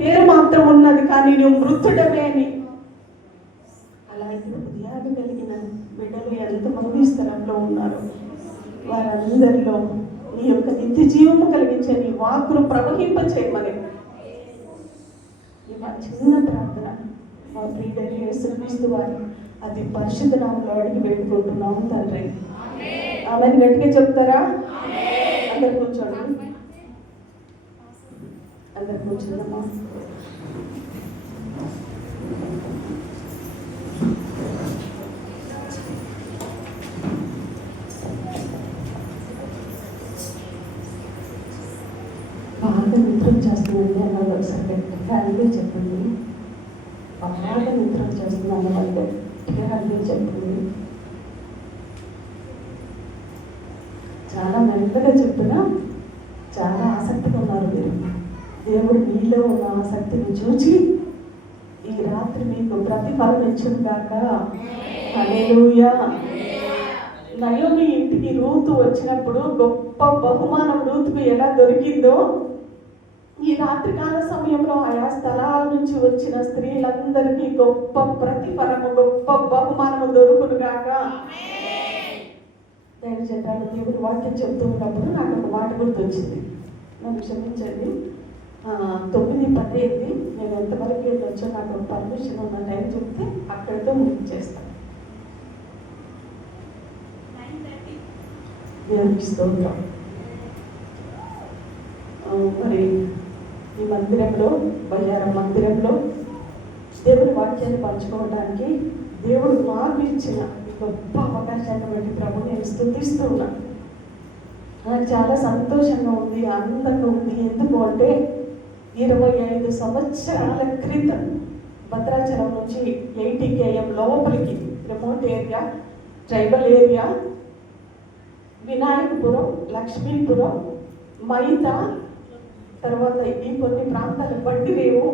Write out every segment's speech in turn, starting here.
పేరు మాత్రం ఉన్నది కానీ నువ్వు మృతుడమే అని. అలాంటి హృదయాలు కలిగిన బిడ్డలు ఎంతమంది స్థలంలో ఉన్నారు. వారందరిలో నీ యొక్క నిత్య జీవము కలిగించే నీ వాక్కును ప్రవహింప చేయమని మా చిన్న ప్రార్థన మా ప్రియుడైన యేసుక్రీస్తు వారి అతి పరిశుద్ధ నామములో అడిగి వేడుకుంటున్నాము తండ్రి. ఆమెను గట్టిగా చెప్తారా? అందరు కూర్చోండి, అందరు కూర్చుందమ్మా. బాగా నిద్ర చేస్తుందండి అన్నది ఒకసారి గట్టిగా అదే చెప్పండి. బాగా నిద్ర చేస్తుంది అన్నది గట్టిగా అదే చెప్పండి. చాలా మెల్లగా చెప్పినా చాలా ఆసక్తిగా ఉన్నారు మీరు. దేవుడు మీలో ఉన్న ఆసక్తిని చూచి ఈ రాత్రి మీకు ప్రతిఫలం ఇచ్చును గాక. హల్లెలూయా. నయోమి ఇంటికి రూతు వచ్చినప్పుడు గొప్ప బహుమానం రూతుకు ఎలా దొరికిందో ఈ రాత్రికాల సమయంలో ఆయా స్థలాల నుంచి వచ్చిన స్త్రీలందరికీ గొప్ప ప్రతిఫలము, గొప్ప బహుమానము దొరుకును గాక. నేను చెప్పాను, దేవుడి వాక్యం చెప్తూ ఉన్నప్పుడు నాకు ఒక మాట గుర్తొచ్చింది. నన్ను క్షమించండి. 9:10 నేను ఎంతవరకు వెళ్ళొచ్చో నాకు పర్మిషన్ ఉన్న టైం చెప్తే అక్కడితో ముగించేస్తాను. దేవుడికి స్తోత్రం. మరి ఈ మందిరంలో, బయ్యారం మందిరంలో దేవుడి వాక్యాన్ని పంచుకోవడానికి దేవుడు మాకు ఇచ్చిన గొప్ప అవకాశాన్ని బట్టి ప్రభు నేను స్తుతిస్తూ ఉన్నాను. నాకు చాలా సంతోషంగా ఉంది, ఆనందంగా ఉంది. ఎందుకు అంటే 25 సంవత్సరాల క్రితం భద్రాచలం నుంచి 80 km లోపలికి remote area, tribal area, Vinayakapuram, Lakshmipuram, Maita, తర్వాత ఈ కొన్ని ప్రాంతాలు బట్టిరేవు.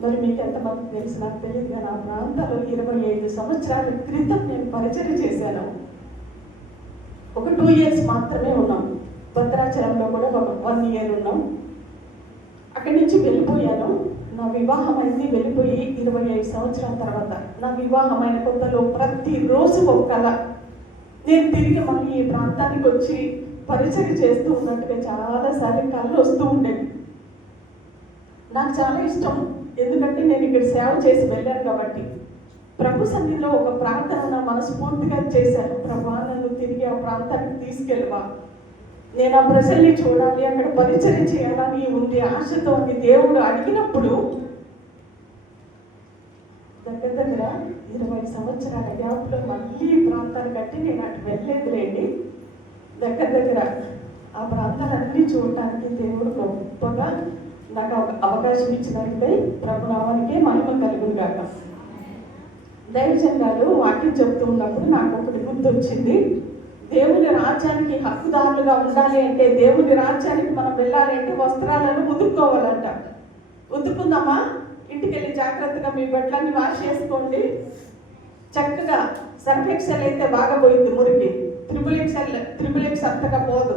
మరి మీకు ఎంతమంది తెలుసు నాకు తెలియదు కానీ ఆ ప్రాంతాల్లో 25 సంవత్సరాల క్రితం నేను పరిచయం చేశాను. ఒక 2 years మాత్రమే ఉన్నాం. భద్రాచలంలో కూడా ఒక 1 year ఉన్నాం. అక్కడి నుంచి వెళ్ళిపోయాను. నా వివాహం అయింది, వెళ్ళిపోయి 25 సంవత్సరాల తర్వాత నా వివాహమైన కొత్తలో ప్రతిరోజు ఒక కళ. నేను తిరిగి మళ్ళీ ఈ ప్రాంతానికి వచ్చి పరిచయం చేస్తూ ఉన్నట్టుగా చాలాసార్లు కళ్ళు వస్తూ ఉండేవి. నాకు చాలా ఇష్టం, ఎందుకంటే నేను ఇక్కడ సేవ చేసి వెళ్ళాను కాబట్టి. ప్రభు సన్నిధిలో ఒక ప్రార్థన నా మనస్ఫూర్తిగా చేశాను. ప్రభా, నన్ను తిరిగి ఆ ప్రాంతానికి తీసుకెళ్ళవా, నేను ఆ ప్రజల్ని చూడాలి, అక్కడ పరిచయం చేయాలని ఉంది ఆశతో అని దేవుడు అడిగినప్పుడు దగ్గర 20 సంవత్సరాల గ్యాప్లో మళ్ళీ ప్రాంతాన్ని బట్టి నేను అటు వెళ్ళలేదులేండి. దగ్గర ఆ ప్రాంతాలన్నీ చూడటానికి దేవుడు గొప్పగా నాకు అవకాశం ఇచ్చినట్టుకై ప్రభు నామానికే మహిమ కలుగును గాక. దైవజనులు వాక్యం చెప్తూ ఉన్నప్పుడు నాకు ఒకటి గుర్తొచ్చింది. దేవుని రాజ్యానికి హక్కుదారులుగా ఉండాలి అంటే, దేవుని రాజ్యానికి మనం వెళ్ళాలి అంటే వస్త్రాలను ఉతుక్కోవాలంట. ఉతుక్కుందామా? ఇంటికి వెళ్ళి జాగ్రత్తగా మీ బట్టలన్నీ వాష్ చేసుకోండి. చక్కగా సర్ఫ్ ఎక్సెల్ అయితే బాగా పోయింది మురికి, త్రిబుల్ ఎక్స్ అంతగా పోదు.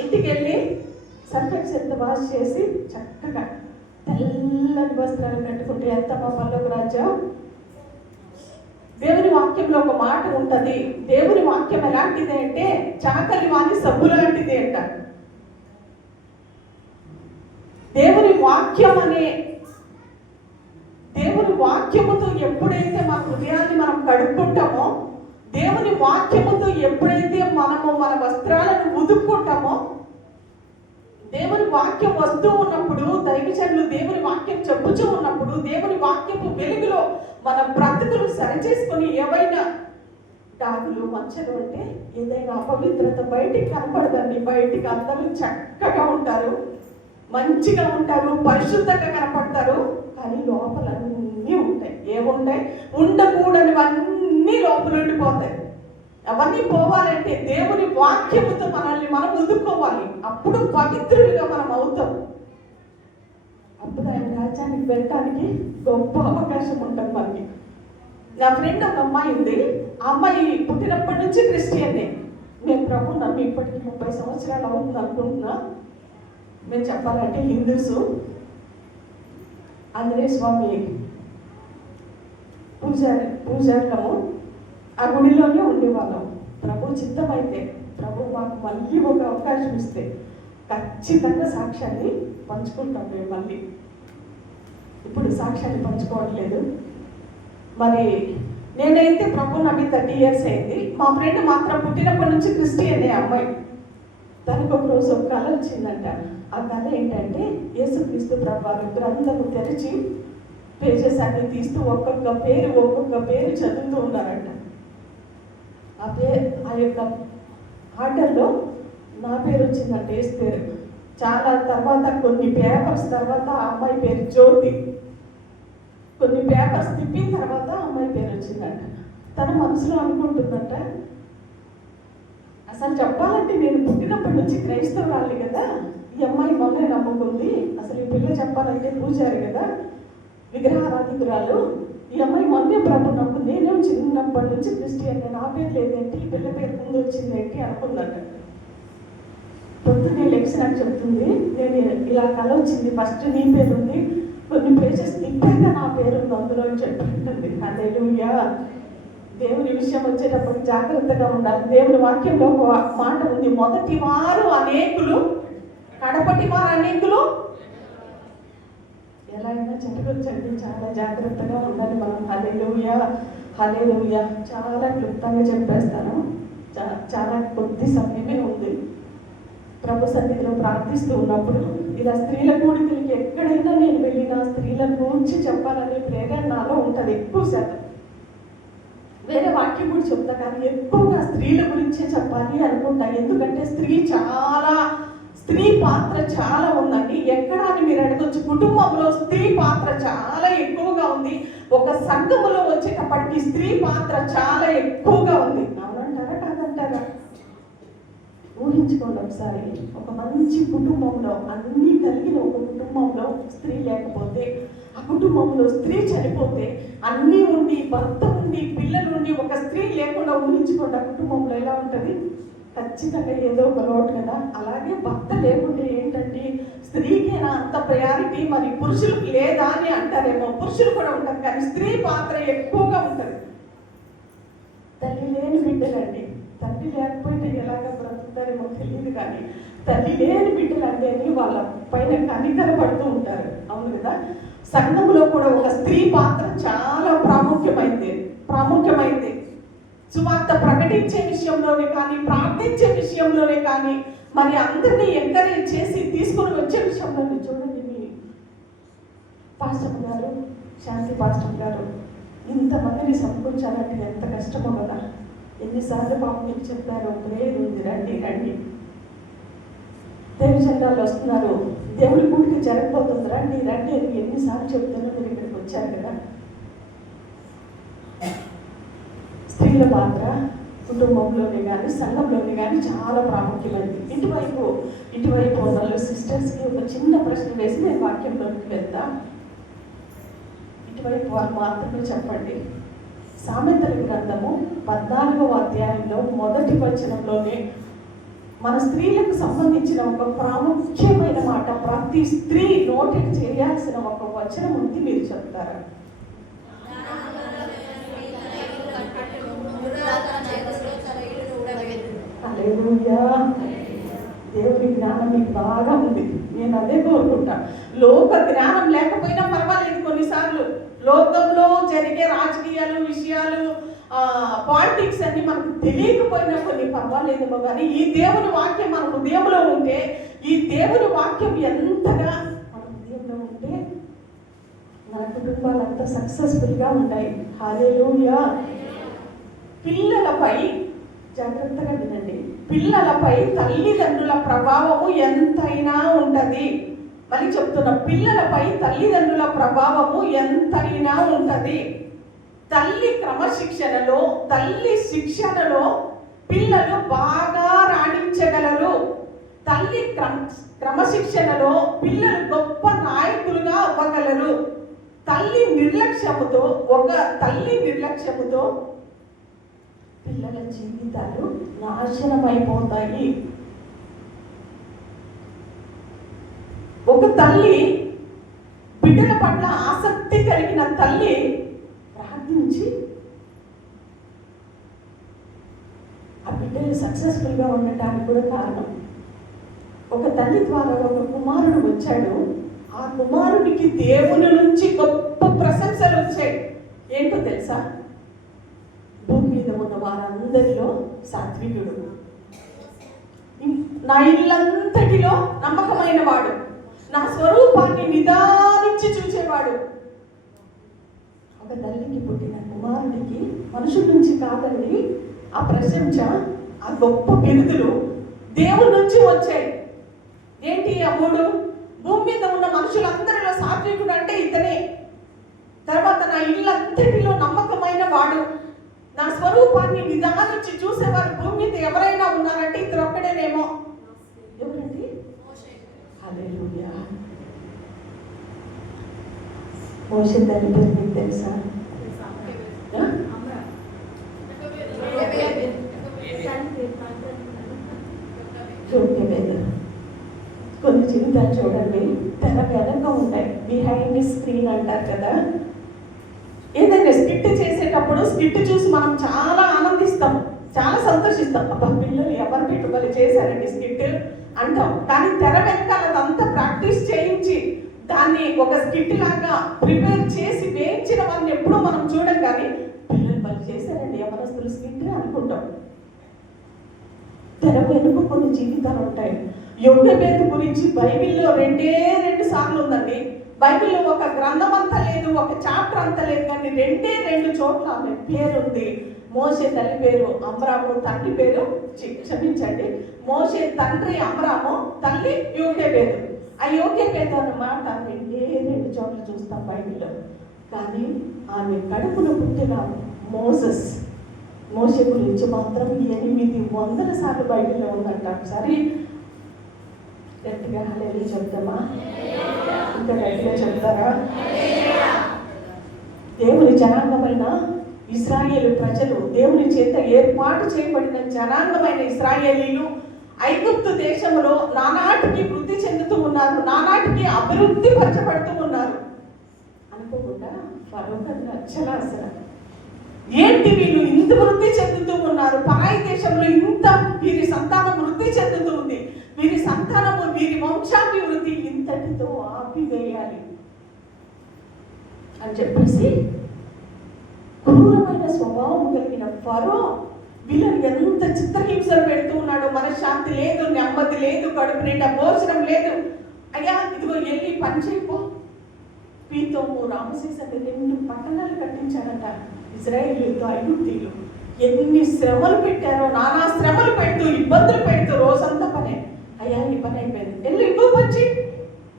ఇంటికి వెళ్ళి సర్ఫ్ ఎక్సెల్ వాష్ చేసి చక్కగా తెల్లని వస్త్రాలు కట్టుకుంటే ఎంత మా పల్లొక రాజ్యం. దేవుని వాక్యంలో ఒక మాట ఉంటుంది. దేవుని వాక్యం ఎలాంటిది అంటే చాకలి వాణి సబ్బు లాంటిది అంట. దేవుని వాక్యం అనే దేవుని వాక్యముతో ఎప్పుడైతే మన హృదయాన్ని మనం కడుక్కుంటామో, దేవుని వాక్యముతో ఎప్పుడైతే మనము మన వస్త్రాలను ఉదుక్కుంటామో, దేవుని వాక్యం వస్తూ ఉన్నప్పుడు, దైవజనులు దేవుని వాక్యం చెప్పుచూ ఉన్నప్పుడు, దేవుని వాక్యపు వెలుగులో మన బ్రతుకులు సరిచేసుకొని ఏవైనా డాగులు మచ్చలు అంటే ఏదైనా అపవిత్రత బయటికి కనపడదండి. బయటికి అందరూ చక్కగా ఉంటారు, మంచిగా ఉంటారు, పరిశుద్ధంగా కనపడతారు. కానీ లోపల అన్నీ ఉంటాయి. ఏముంటాయి? ఉండకూడనివన్నీ లోపల ఉండిపోతాయి. అవన్నీ పోవాలంటే దేవుని వాక్యముతో మనల్ని మనం ఉదుక్కోవాలి. అప్పుడు పవిత్రులుగా మనం అవుతాం. అప్పుడు ఆయన రాజ్యానికి వెళ్ళటానికి గొప్ప అవకాశం ఉంటుంది మనకి. నా ఫ్రెండ్ ఒక అమ్మాయి ఉంది. ఆ అమ్మాయి పుట్టినప్పటి నుంచి క్రిస్టియన్నే. మేము ప్రభు నమ్మి ఇప్పటికి 30 సంవత్సరాలు అవుతుంది అనుకుంటున్నా. మేము చెప్పాలంటే హిందూస్. ఆంజనేయ స్వామి పూజారులము ఆ గుడిలోనే ఉండేవాళ్ళం. ప్రభు చిత్తమైతే, ప్రభు మాకు మళ్ళీ ఒక అవకాశం ఇస్తే ఖచ్చితంగా సాక్ష్యాన్ని పంచుకుంటాం. మేము మళ్ళీ ఇప్పుడు సాక్ష్యాన్ని పంచుకోవట్లేదు. మరి నేనైతే ప్రభు నమ్మి 30 years అయింది. మా ఫ్రెండ్ మాత్రం పుట్టినప్పటి నుంచి క్రిస్టియన్ అమ్మాయి. దానికి ఒక రోజు ఒక కళ వచ్చిందంట. ఆ కళ ఏంటంటే యేసుక్రీస్తు ప్రభు గ్రంథము తెరిచి పేజెస్ అన్ని తీస్తూ ఒక్కొక్క పేరు చదువుతూ ఉన్నారంట. ఆ యొక్క ఆర్డర్లో నా పేరు వచ్చిందంట, యేసు పేరు. చాలా తర్వాత కొన్ని పేపర్స్ తర్వాత ఆ అమ్మాయి పేరు జ్యోతి. కొన్ని పేపర్స్ తిప్పిన తర్వాత ఆ అమ్మాయి పేరు వచ్చిందంట. తన మనసులో అనుకుంటుందంట, అసలు చెప్పాలంటే నేను పుట్టినప్పటి నుంచి క్రైస్తవురాలి కదా, ఈ అమ్మాయి మొన్నే నమ్ముకుంది. అసలు ఈ పిల్ల చెప్పాలంటే పూజారి కదా, విగ్రహారాధికురాలు. ఈ అమ్మాయి మొన్నే ప్రభు నమ్ముకుంది. నేనేం చిన్నప్పటి నుంచి క్రిస్టియన్, నా పేరు లేదేంటి, ఈ పిల్ల పేరు ముందు వచ్చిందేంటి అనుకుందంట. పొద్దున్నే లెక్స్ నాకు చెప్తుంది, నేను ఇలా కళ వచ్చింది, ఫస్ట్ నీ పేరు ఉంది, కొన్ని పేజెస్ తిప్పాక నా పేరు ఉంది అందులో అని చెప్తుంటుంది. హల్లెలూయా. దేవుని విషయం వచ్చేటప్పుడు జాగ్రత్తగా ఉండాలి. దేవుని వాక్యంలో ఒక మాట ఉంది, మొదటి వారు అనేకులు, కడపటి వారు అనేకులు. ఎలా అయినా చెట్టుకొచ్చండి, చాలా జాగ్రత్తగా ఉండాలి మనం. హల్లెలూయా, హల్లెలూయా. చాలా క్లుప్తంగా చెప్పేస్తాను, చాలా కొద్ది సమయమే ఉంది. ప్రభు సన్నిధిలో ప్రార్థిస్తూ ఉన్నప్పుడు ఇలా స్త్రీల కూడికలకి ఎక్కడైనా నేను వెళ్ళినా స్త్రీల గురించి చెప్పాలనే ప్రేరణ నాలో ఉంటుంది ఎక్కువ శాతం. వేరే వాక్యం కూడా చెప్తా, కానీ ఎక్కువగా స్త్రీల గురించే చెప్పాలి అనుకుంటా. ఎందుకంటే స్త్రీ పాత్ర చాలా ఉందండి. ఎక్కడ అని మీరు అడగొచ్చు. కుటుంబంలో స్త్రీ పాత్ర చాలా ఎక్కువగా ఉంది. ఒక సంఘములో వచ్చేటప్పటికి స్త్రీ పాత్ర చాలా ఎక్కువగా ఉంది. అవునంటారా కాదంటారా? ఊహించుకోండి ఒకసారి, ఒక మంచి కుటుంబంలో అన్నీ కలిగిన ఒక కుటుంబంలో స్త్రీ లేకపోతే, ఆ కుటుంబంలో స్త్రీ చనిపోతే, అన్నీ ఉండి, భర్త ఉండి, పిల్లలు ఉండి, ఒక స్త్రీ లేకుండా ఊహించుకోండి ఆ కుటుంబంలో ఎలా ఉంటుంది. ఖచ్చితంగా ఏదో ఒక లోటు కదా. అలాగే భర్త లేకుంటే ఏంటంటే స్త్రీకేనా అంత ప్రయారిటీ, మరి పురుషులకు లేదా అని అంటారేమో. పురుషులు కూడా ఉంటారు, కానీ స్త్రీ పాత్ర ఎక్కువగా ఉంటుంది. తల్లి లేని బిడ్డలండి, తల్లి లేకపోతే ఎలాగ బ్రతుకుతారేమో తెలియదు, కానీ తల్లి లేని బిడ్డలు అంటే వాళ్ళ పైన కనికరపడుతూ ఉంటారు. అవును కదా. సంఘంలో కూడా ఒక స్త్రీ పాత్ర చాలా ప్రాముఖ్యమైంది. సువార్త ప్రకటించే విషయంలోనే కానీ, ప్రార్థించే విషయంలోనే కానీ, మరి అందరినీ ఎంకరేజ్ చేసి తీసుకొని వచ్చే విషయంలోనే. చూడండి, మీ పాస్టర్ గారు, శాంతి పాస్టర్ గారు ఇంతమందిని సమకూర్చాలంటే ఎంత కష్టమో కదా. ఎన్నిసార్లు పాపం మీకు చెప్పారు, ప్రేయర్ ఉంది, రండి రండి, దేవుని జెండాలు వస్తున్నారు, దేవుడి కూడికి జరగబోతుంది, రండి రండి అని ఎన్నిసార్లు చెప్తారో మీరు ఇక్కడికి వచ్చారు కదా. స్త్రీల పాత్ర కుటుంబంలోనే కానీ సంఘంలోనే కానీ చాలా ప్రాముఖ్యమైనది. ఇటువైపు ఉన్న సిస్టర్స్కి ఒక చిన్న ప్రశ్న వేసి నేను వాక్యంలోకి వెళ్తా. ఇటువైపు వారు మాత్రమే చెప్పండి. సామెతల గ్రంథము 14వ అధ్యాయంలో మొదటి వచనంలోనే మన స్త్రీలకు సంబంధించిన ఒక ప్రాముఖ్యమైన మాట, ప్రతి స్త్రీ నోటెడ్ చేయాల్సిన ఒక వచనం ఉంది, మీరు చెప్తారా? హల్లెలూయా. దేవుని జ్ఞానం మీకు బాగా ఉంది, నేను అదే కోరుకుంటా. లోక జ్ఞానం లేకపోయినా పర్వాలేదు. కొన్నిసార్లు లోకంలో జరిగే రాజకీయాలు, విషయాలు, పాలిటిక్స్ అన్ని మనకు తెలియకపోయినా కొన్ని పర్వాలేదేమో, కానీ ఈ దేవుని వాక్యం మన హృదయంలో ఉంటే, ఈ దేవుని వాక్యం ఎంతగా మన హృదయంలో ఉంటే మన కుటుంబాలంతా సక్సెస్ఫుల్గా ఉంటాయి. హల్లెలూయా. పిల్లలపై జాగ్రత్తగా వినండి. పిల్లలపై తల్లిదండ్రుల ప్రభావము ఎంతైనా ఉంటుంది. మళ్ళీ చెప్తున్నా, పిల్లలపై తల్లిదండ్రుల ప్రభావము ఎంతైనా ఉంటుంది. తల్లి క్రమశిక్షణలో, తల్లి శిక్షణలో పిల్లలు బాగా రాణించగలరు. తల్లి క్రమశిక్షణలో పిల్లలు గొప్ప నాయకులుగా అవ్వగలరు. తల్లి నిర్లక్ష్యముతో పిల్లల జీవితాలు నాశనమైపోతాయి. ఒక తల్లి బిడ్డల పట్ల ఆసక్తి కలిగిన తల్లి ప్రార్థించి ఆ బిడ్డలు సక్సెస్ఫుల్గా ఉండటానికి కూడా కారణం. ఒక తల్లి ద్వారా ఒక కుమారుడు వచ్చాడు. ఆ కుమారుడికి దేవుని నుంచి గొప్ప ప్రశంసలు వచ్చాయి. ఏంటో తెలుసా? భూమి మీద ఉన్న వారందరిలో సాత్వికుడు, నా ఇల్లంతటిలో నమ్మకమైన వాడు, నా స్వరూపాన్ని నిదానించి చూసేవాడు. ఒక తల్లికి పుట్టిన కుమారుడికి మనుషుల నుంచి కాదండి ఆ ప్రశంస, ఆ గొప్ప బిరుదులు దేవుడి నుంచి వచ్చాయి. ఏంటి ఆ మూడు? భూమి మీద ఉన్న మనుషులందరిలో సాత్వికుడు అంటే ఇతనే. తర్వాత నా ఇల్లంతటిలో నమ్మకమైన వాడు, నా స్వరూపాన్ని నిదానించి చూసేవారు భూమి మీద ఎవరైనా ఉన్నారంటే ఇతరు ఒక్కడేనేమో. ఎవరండి? హల్లెలూయా. మోషే తల్లి పేరు మీకు తెలుసా? కొన్ని జీవితాలు చూడండి తెర వెనక ఉంటాయి, బిహైండ్ స్క్రీన్ అంటారు కదా. ఏదైనా స్కిట్ చేసేటప్పుడు స్కిట్ చూసి మనం చాలా ఆనందిస్తాం, చాలా సంతోషిస్తాం. అబ్బా పిల్లలు ఎవరు పెట్టుబడి చేశారండి స్కిట్ అంటాం. కానీ తెర వెనకాల అదంతా ప్రాక్టీస్ చేయించి దాన్ని ఒక స్కిట్ లాగా ప్రిపేర్ చేసి వేయించిన వాళ్ళని ఎప్పుడూ మనం చూడం. కానీ పిల్లలు పని చేశారండి యవనస్తులు స్కిట్ అనుకుంటాం. తెర వెనుక కొన్ని జీవితాలు ఉంటాయి. యోగభేద గురించి బైబిల్లో 2 సార్లు ఉందండి. బైబిల్లో ఒక గ్రంథం అంతా లేదు, ఒక చాప్టర్ అంతా లేదు, కానీ 2 చోట్ల ఆమె పేరు ఉంది. మోషే తల్లి పేరు అమ్రాము, తండ్రి పేరు క్షమించండి, మోషే తండ్రి అమ్రాము, తల్లి యోగేబేదు. ఆ యోగేబేదు అన్నమాట 2 చోట్ల చూస్తాం బైబిల్లో. కానీ ఆమె కడుపున పుట్టిన మోషే గురించి మాత్రం 800 సార్లు బైబిల్లో ఉందంట. ఒకసారి గట్టిగా హల్లెలూయా చెప్తామా? ఇంకా గట్టిగా చెప్తారా? దేవుని జనాంగమైన ఇశ్రాయేలు ప్రజలు, దేవుని చేత ఏర్పాటు చేయబడిన జనాంగమైన ఇశ్రాయేలీలు ఐగుప్తు దేశంలో నానాటికి వృద్ధి చెందుతూ ఉన్నారు, నానాటికి అభివృద్ధి పరచబడుతూ ఉన్నారు. అనుకోకుండా ఫరోకి నచ్చలా అసలు. ఏంటి వీళ్ళు ఇంత వృద్ధి చెందుతూ ఉన్నారు, పరాయి దేశంలో ఇంత వీరి సంతానం వృద్ధి చెందుతూ ఉంది, వీరి సంతానము వీరి వంశాభివృద్ధి ఇంతటితో ఆపివేయాలి అని చెప్పేసి క్రూరమైన స్వభావం కలిగిన ఫరో వీళ్ళని ఎంత చిత్రహింసలు పెడుతూ ఉన్నాడు. మనశ్శాంతి లేదు, నెమ్మది లేదు, కడుపు నిండా భోజనం లేదు. అయ్యా ఇదిగో వెళ్ళి పని చేయపో. పీతోము, రామసేస్ అంటే 2 పట్టణాలు కట్టించాడంట ఇశ్రాయేలీయులతో ఐగుప్తీయులు. ఎన్ని శ్రమలు పెట్టారో, నానా శ్రమలు పెడుతూ ఇబ్బందులు పెడుతూ రోజంతా పనే. అయ్యా ఈ పని అయిపోయింది, వెళ్ళి ఇంకో పని చేయి.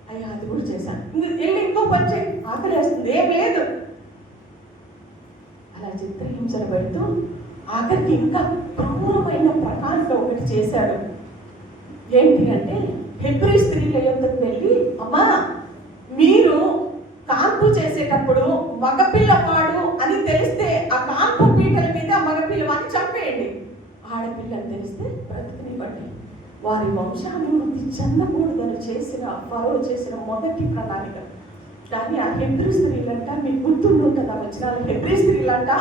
అయ్యా అది కూడా చేశాను, వెళ్ళి ఇంకో పని చేయి, ఆకలి వేస్తుంది, ఏం లేదు. అలా చిత్రహింసలు పెడుతూ ఆఖరికి ఇంకా క్రూరమైన ప్రకారంలో ఒకటి చేశాడు. ఏంటి అంటే హెబ్రీ స్త్రీల యొద్దకు వెళ్ళి, అమ్మా మీరు కాన్పు చేసేటప్పుడు మగపిల్లవాడు అని తెలిస్తే ఆ కాన్పు పీటల మీద మగపిల్లవాడిని చంపేయండి, ఆడపిల్లని తెలిస్తే బ్రతికినివ్వండి. వారి వంశాభివృద్ధి చెందకూడదని చేసిన ఫరో చేసిన మొదటి ప్రణాళిక. కానీ ఆ హెబ్రీ స్త్రీలంట, మీకు గుర్తుంటుంది ఆ వచనాలు, హెబ్రీ స్త్రీలంట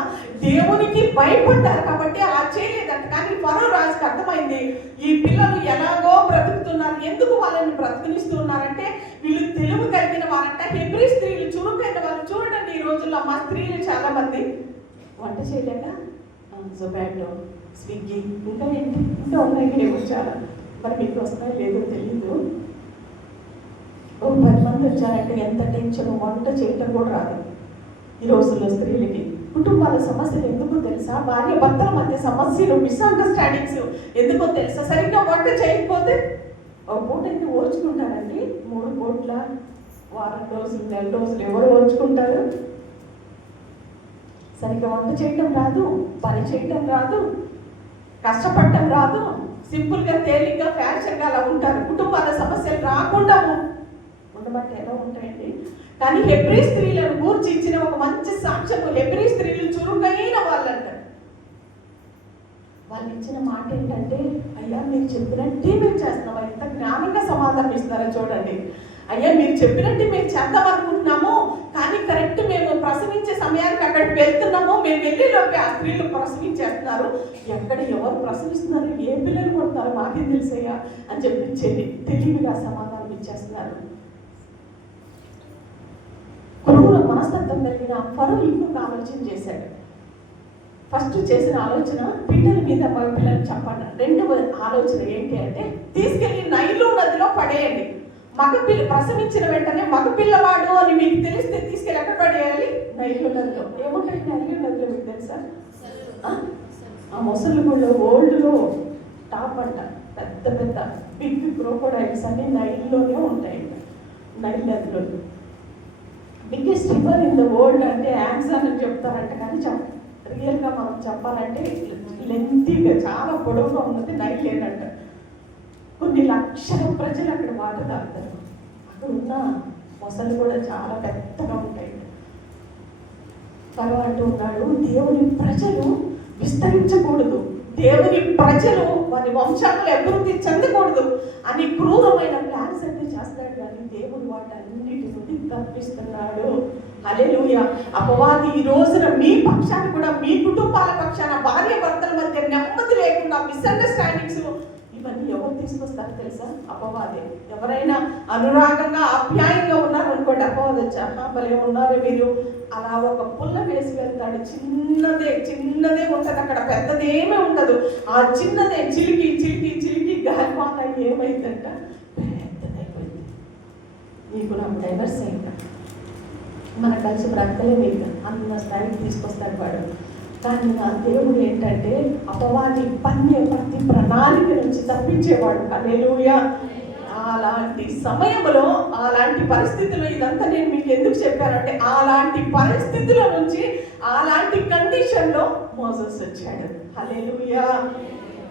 దేవునికి భయపడ్డారు కాబట్టి ఆ చేయలేదంట. కానీ ఫరో రాజుకి అర్థమైంది ఈ పిల్లలు ఎలాగో బ్రతుకుతున్నారు, ఎందుకు వాళ్ళని బ్రతుకునిస్తున్నారంటే వీళ్ళు తెలుగు కలిగిన వారంట. హెబ్రీ స్త్రీలు చురుకైన వాళ్ళు. చూడండి ఈ రోజుల్లో మా స్త్రీలు చాలా మంది వంట చేయలేక జొమాటో, స్విగ్గీ, ఇంకా ఏంటి ఇంకా ఉన్నాయి చాలా. మరి మీకు వస్తాయో లేదో తెలీదు. 10 మంది వచ్చారంటే ఎంత టెన్షన్, వంట చేయటం కూడా రాదు ఈ రోజుల్లో స్త్రీలకి. కుటుంబాల సమస్యలు ఎందుకో తెలుసా? భార్య భర్తల మధ్య సమస్యలు, మిస్అండర్స్టాండింగ్స్ ఎందుకో తెలుసా? సరిగ్గా వంట చేయకపోతే ఒక పూట అయితే ఓర్చుకుంటారండి, 3 పూట్ల వారం రోజులు, నెల రోజులు ఎవరు ఓర్చుకుంటారు? సరిగ్గా వంట చేయటం రాదు, పని చేయటం రాదు, కష్టపడటం రాదు, సింపుల్గా తేలిగ్గా ఫ్యాషన్గా అలా ఉంటారు. కుటుంబాల సమస్యలు రాకుండా ఉండబట్టి ఎలా ఉంటాయండి. కానీ హెబ్రీ స్త్రీలను గూర్చి ఇచ్చిన ఒక మంచి సాక్ష్యము, హెబ్రీ స్త్రీలు చురుకైన వాళ్ళంట. వాళ్ళు ఇచ్చిన మాట ఏంటంటే, అయ్యా మీరు చెప్పినట్టే మేము చేస్తున్నాం. ఎంత జ్ఞానంగా సమాధానం ఇస్తున్నారో చూడండి. అయ్యా మీరు చెప్పినట్టే మేము చేద్దాం అనుకుంటున్నాం, వెళ్తున్నామో మేము వెళ్ళేలోపే ఆ స్త్రీలు ప్రసవించేస్తున్నారు. ఎక్కడ ఎవరు ప్రసవిస్తున్నారు, ఏ పిల్లలు కొడతారో మాకేం తెలుసయ్యా అని చెప్పి తెలివిగా సమాధానం ఇచ్చేస్తున్నారు. క్రూర మనస్తత్వం కలిగిన ఫరో ఇంకొక ఆలోచన చేశాడు. ఫస్ట్ చేసిన ఆలోచన పీటల మీద మగ పిల్లలు చంపండి. రెండవ ఆలోచన ఏంటి అంటే తీసుకెళ్లి నైలు నదిలో పడేయండి. ప్రసవించిన వెంటనే మగ పిల్లవాడు అని మీకు తెలిస్తే తీసుకెళ్ళి ఎక్కడ పడేయాలి? నైలు నదిలో. ఏముంటాయి నైలు నదిలో మీకు తెలుసా? ఆ మొసలుగుళ్ళు ఓల్డ్లో టాప్ అంట, పెద్ద పెద్ద బిగ్ క్రోకోడైల్స్ అన్ని నైల్లోనే ఉంటాయి. నైల్ నదిలో biggest river in the world అంటే యామ్జాన్ అని చెప్తారంట, కానీ రియల్గా మనం చెప్పాలంటే లెంతీగా చాలా పొడవుగా ఉన్నది నైల్ లేదంట. కొన్ని లక్షల ప్రజలు అక్కడ వాటర్ తాగుతారు. అక్కడ ఉన్న మొసలు కూడా చాలా పెద్దగా ఉంటాయి. తర్వాత ఉన్నాడు, దేవుని ప్రజలు విస్తరించకూడదు, దేవుని ప్రజలు వారి వంశాలను అభివృద్ధి చెందకూడదు అని క్రూరమైన ప్లాన్స్ అయితే చేస్తాడు. కానీ దేవుడు వాటన్నిటి నుండి తప్పిస్తున్నాడు. హల్లెలూయా. అపవాది ఈ రోజున మీ పక్షాన్ని కూడా, మీ కుటుంబాల పక్షాన, భార్య భర్తల మధ్య నెమ్మది లేకుండా మిస్అండర్స్టాండింగ్స్ ఇవన్నీ ఎవరు తీసుకొస్తారు తెలుసా? అపవాదే. ఎవరైనా అనురాగంగా ఆప్యాయంగా ఉన్నారనుకోండి, అపవాది వచ్చా భలే ఉన్నారు మీరు అలా ఒక పుల్ల వేసి వెళ్తాడు. చిన్నదే ఉంటుంది అక్కడ, పెద్దదేమీ ఉండదు. ఆ చిన్నదే చిలికి చిలికి చిలికి గాలిపాత ఏమైందంట పెద్దదైపోయింది. నీకు నాకు డైవర్స్ అయిందా, మన కలిసి బ్రతకలే మీకు అన్న స్థాయికి తీసుకొస్తాడు వాడు. కానీ నా దేవుడు ఏంటంటే అపవాది ప్రతి ప్రణాళిక నుంచి తప్పించేవాడు. హల్లెలూయా. అలాంటి సమయంలో, అలాంటి పరిస్థితుల్లో, ఇదంతా నేను మీకు ఎందుకు చెప్పానంటే అలాంటి పరిస్థితుల నుంచి, అలాంటి కండిషన్లో మోసెస్ వచ్చాడు. హల్లెలూయా.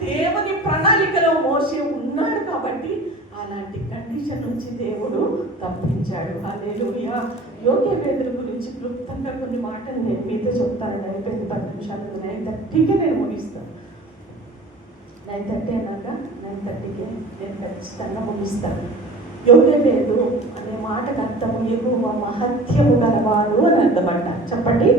దేవుని ప్రణాళికలో మోసే ఉన్నాడు కాబట్టి అలాంటి కండిషన్ నుంచి దేవుడు తప్పించాడు. హల్లెలూయా. యోగేబేదుల గురించి క్లుప్తంగా కొన్ని మాటలు నేను మీతో చెప్తాను. అయిపోయింది 10 నిమిషాలు. 9:30కి నేను ముగిస్తాను. 9:30 అన్నాక 9:30కి నేను ఖచ్చితంగా ముగిస్తాను. యోగేబేదు అనే మాటకు అర్థము యెహోవా మహత్యము గలవాడు అని అర్థమంట. చెప్పండి,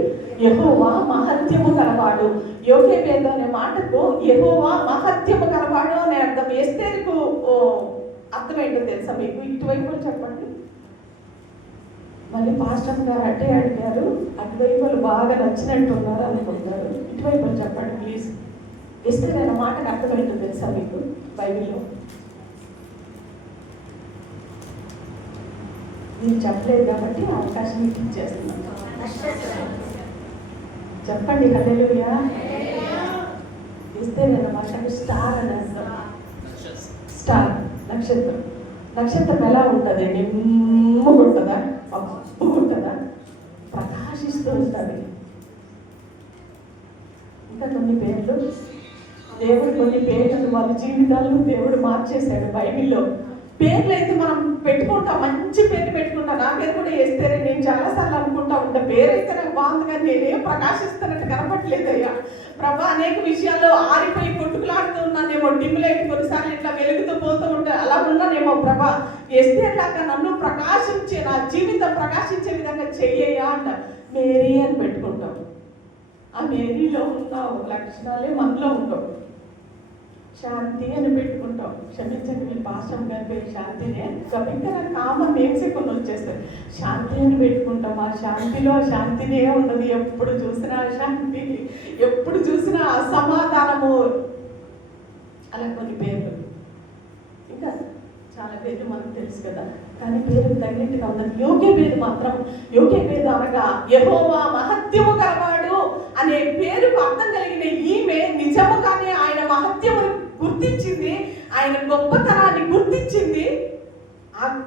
యెహోవా మహత్యము గలవాడు. యోగేబేదు అనే మాటకు యెహోవా మహత్యము గలవాడు అనే అర్థం. ఎస్తేరుకు అర్థం ఏంటో తెలుసా మీకు? ఇటువైపు చెప్పండి. మళ్ళీ పాస్టర్ గారు అట్టే అడిగారు, అటువైపులు బాగా నచ్చినట్టున్నారు అనుకుంటారు. ఇటువైపు చెప్పండి ప్లీజ్. ఎస్తేరు అనే మాటకు అర్థం ఏంటో తెలుసా మీకు బైబిల్లో? నేను చెప్పలేదు కాబట్టి అవకాశం మీకు ఇచ్చేస్తున్నాను. చెప్పండి హల్లెలూయా. ఎస్తేరు అనే మాటకు స్టార్ అని అర్థం. స్టార్ నక్షత్రం. నక్షత్రం ఎలా ఉంటుంది? నిమ్ముకుంటుందా, పప్పుకుంటుందా, ప్రకాశిస్తూ ఉంటుంది. ఇంకా కొన్ని పేర్లు, దేవుడు కొన్ని పేర్లను వాళ్ళ జీవితాలను దేవుడు మార్చేశాడు బైబిల్లో. పేర్లు అయితే మనం పెట్టుకుంటాం, మంచి పేరు పెట్టుకుంటాం. నా పేరు కూడా వేస్తేనే నేను చాలాసార్లు అనుకుంటా ఉంటా, పేరైతే నాకు బాగుంది కానీ నేనేం ప్రకాశిస్తున్నట్టు కనపట్లేదయ్యా ప్రభా. అనేక విషయాల్లో ఆరిపోయి కొట్టుకులాడుతూ ఉన్నానేమో, డిమ్లైట్ కొన్నిసార్లు ఇట్లా వెలుగుతూ పోతూ ఉంటా, అలా ఉన్నానేమో ప్రభా. ఎస్తేర్లాగా నన్ను ప్రకాశించే, నా జీవితం ప్రకాశించే విధంగా చెయ్యయ్యా అంట. మేరీ అని పెట్టుకుంటాం. ఆ మేరీలో ఉన్న లక్షణాలే మనలో ఉంటాం. శాంతి అని పెట్టుకుంటాం. క్షమించండి, మీరు పాస్టర్ గారి పేరు శాంతినే, ఇంకా కామన్ నేమ్సే కొన్ని వచ్చేస్తాయి. శాంతి అని పెట్టుకుంటాం. ఆ శాంతిలో శాంతినే ఉన్నది. ఎప్పుడు చూసినా శాంతి, ఎప్పుడు చూసినా అసమాధానము. అలా కొన్ని పేర్లు, ఇంకా చాలా పేర్లు మనకు తెలుసు కదా, కానీ పేరు తగినట్టుగా ఉన్నది. యోగేబేదు మాత్రం, యోగేబేదు అనగా యెహోవా మహత్యము గలవాడు అనే పేరుకు అర్థం కలిగిన ఈమె నిజముగానే ఆయన మహత్యమును గుర్తించింది, ఆయన గొప్పతనాన్ని గుర్తించింది.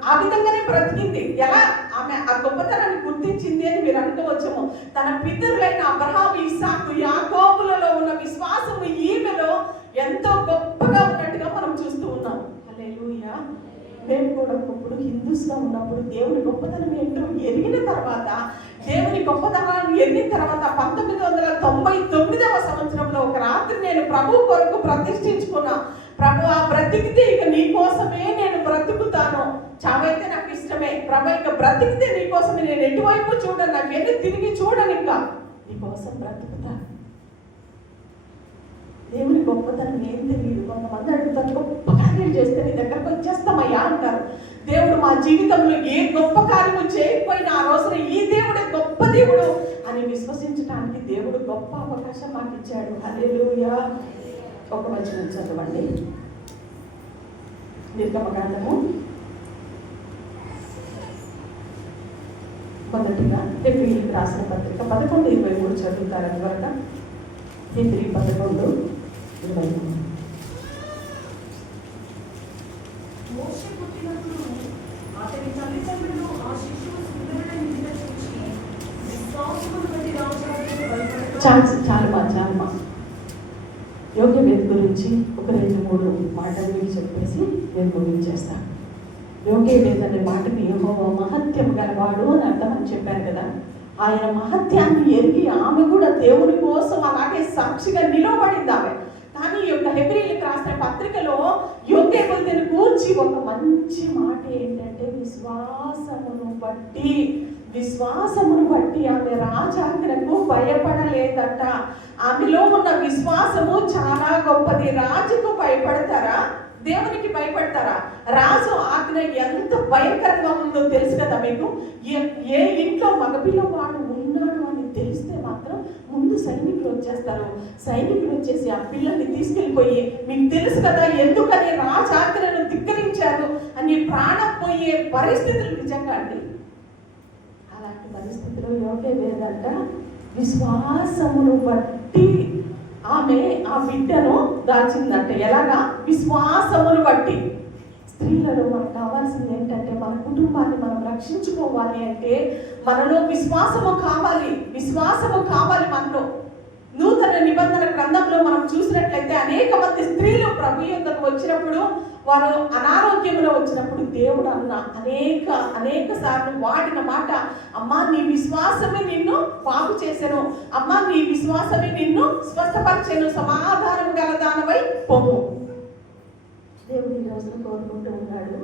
ఆ విధంగానే బ్రతికింది. ఎలా ఆమె ఆ గొప్పతనాన్ని గుర్తించింది అని మీరు అనుకోవచ్చేమో. తన పితరులైన అబ్రహాము, ఇస్సాకు, యాకోబులలో ఉన్న విశ్వాసము ఈమెలో ఎంతో గొప్పగా ఉన్నట్టుగా మనం చూస్తూ ఉన్నాం. హల్లెలూయా. మేము కూడా ఒకప్పుడు హిందూస్గా ఉన్నప్పుడు దేవుని గొప్పతనం ఏంటో ఎరిగిన తర్వాత, దేవుని గొప్పతనాన్ని ఎరిగిన తర్వాత 1999వ సంవత్సరంలో ఒక రాత్రి నేను ప్రభు కొరకు ప్రతిష్ఠించుకున్నా. ప్రభు, ఆ బ్రతికితే ఇక నీ కోసమే నేను బ్రతుకుతాను, చావైతే నాకు ఇష్టమే ప్రభు, ఇక బ్రతికితే నీ కోసమే, నేను ఎటువైపు చూడను, నాకు ఎన్ని తిరిగి చూడను ఇంకా నీకోసం బ్రతుకుతా. దేవుని గొప్పతనం ఏం తెలియదు. కొంతమంది అడుగుతారు, గొప్ప కార్యం చేస్తే నీ దగ్గరకు వచ్చేస్తామయ్యా అంటారు. దేవుడు మా జీవితంలో ఏ గొప్ప కార్యము చేయకపోయినా ఆ రోజున ఈ దేవుడే గొప్ప దేవుడు అని విశ్వసించడానికి దేవుడు గొప్ప అవకాశం మాకు ఇచ్చాడు. హల్లెలూయా. ఒక వచనం చదవండి. నిర్గమకాండము మొదటిగా హెబ్రీయులకు రాసిన పత్రిక 11:23 చదువుతారు. అందువల్ల హెబ్రీ 11:23. మోషే పుట్టినప్పుడు అతని తల్లిదండ్రులు ఆ శిశువు సుందరుడ నింద చూచి విశ్వాసమును బట్టి రాజాకు భయపడగా చాలా యోగ్యవేద గురించి ఒక 2-3 మాటలు మీకు చెప్పేసి నేను ముగించేస్తాను. యోగ్యవేద అనే మాటకి యెహోవా మహత్యం గలవాడు అని అర్థం అని చెప్పాను కదా. ఆయన మహత్యాన్ని ఎరిగి ఆమె కూడా దేవుని కోసం అలాగే సాక్షిగా నిలబడింది ఆమె. కానీ ఈ యొక్క హెబ్రీయులకు రాసిన పత్రికలో యోగ్యవేదను కూర్చి ఒక మంచి మాట ఏంటంటే విశ్వాసమును బట్టి ఆమె రాజాజ్ఞకు భయపడలేదట. ఆమెలో ఉన్న విశ్వాసము చాలా గొప్పది. రాజుకు భయపడతారా? దేవునికి భయపడతారా? రాజు ఆజ్ఞ ఎంత భయంకరంగా ఉందో తెలుసు కదా మీకు. ఏ ఇంట్లో మగపిల్లవాడు ఉన్నాడు అని తెలిస్తే మాత్రం ముందు సైనికులు వచ్చేస్తారు. సైనికులు వచ్చేసి ఆ పిల్లల్ని తీసుకెళ్ళిపోయి, మీకు తెలుసు కదా ఎందుకని రాజాజ్ఞను ధిక్కరించారు అని ప్రాణం పోయే పరిస్థితులు నిజంగా అండి. అలాంటి పరిస్థితిలో యోగ్యవేదంట విశ్వాసమును బట్టి ఆమె ఆ బిడ్డను దాచిందంట. ఎలాగా? విశ్వాసమును బట్టి. స్త్రీలలో మనకు కావాల్సింది ఏంటంటే మన కుటుంబాన్ని మనం రక్షించుకోవాలి అంటే మనలో విశ్వాసము కావాలి మనలో. నూతన నిబంధన గ్రంథంలో మనం చూసినట్లయితే అనేక మంది స్త్రీలు ప్రభు యొద్దకు వచ్చినప్పుడు, వారు అనారోగ్యంలో వచ్చినప్పుడు దేవుడు అన్న అనేక సార్లు వాడిన మాట, అమ్మా నీ విశ్వాసమే నిన్ను బాగు చేసెను, అమ్మా నీ విశ్వాసమే నిన్ను స్వస్థపరిచెను, సమాధానం గలదానవై పొమ్ము. దేవుడు ఈ రోజున కోరుకుంటూ ఉన్నాడు,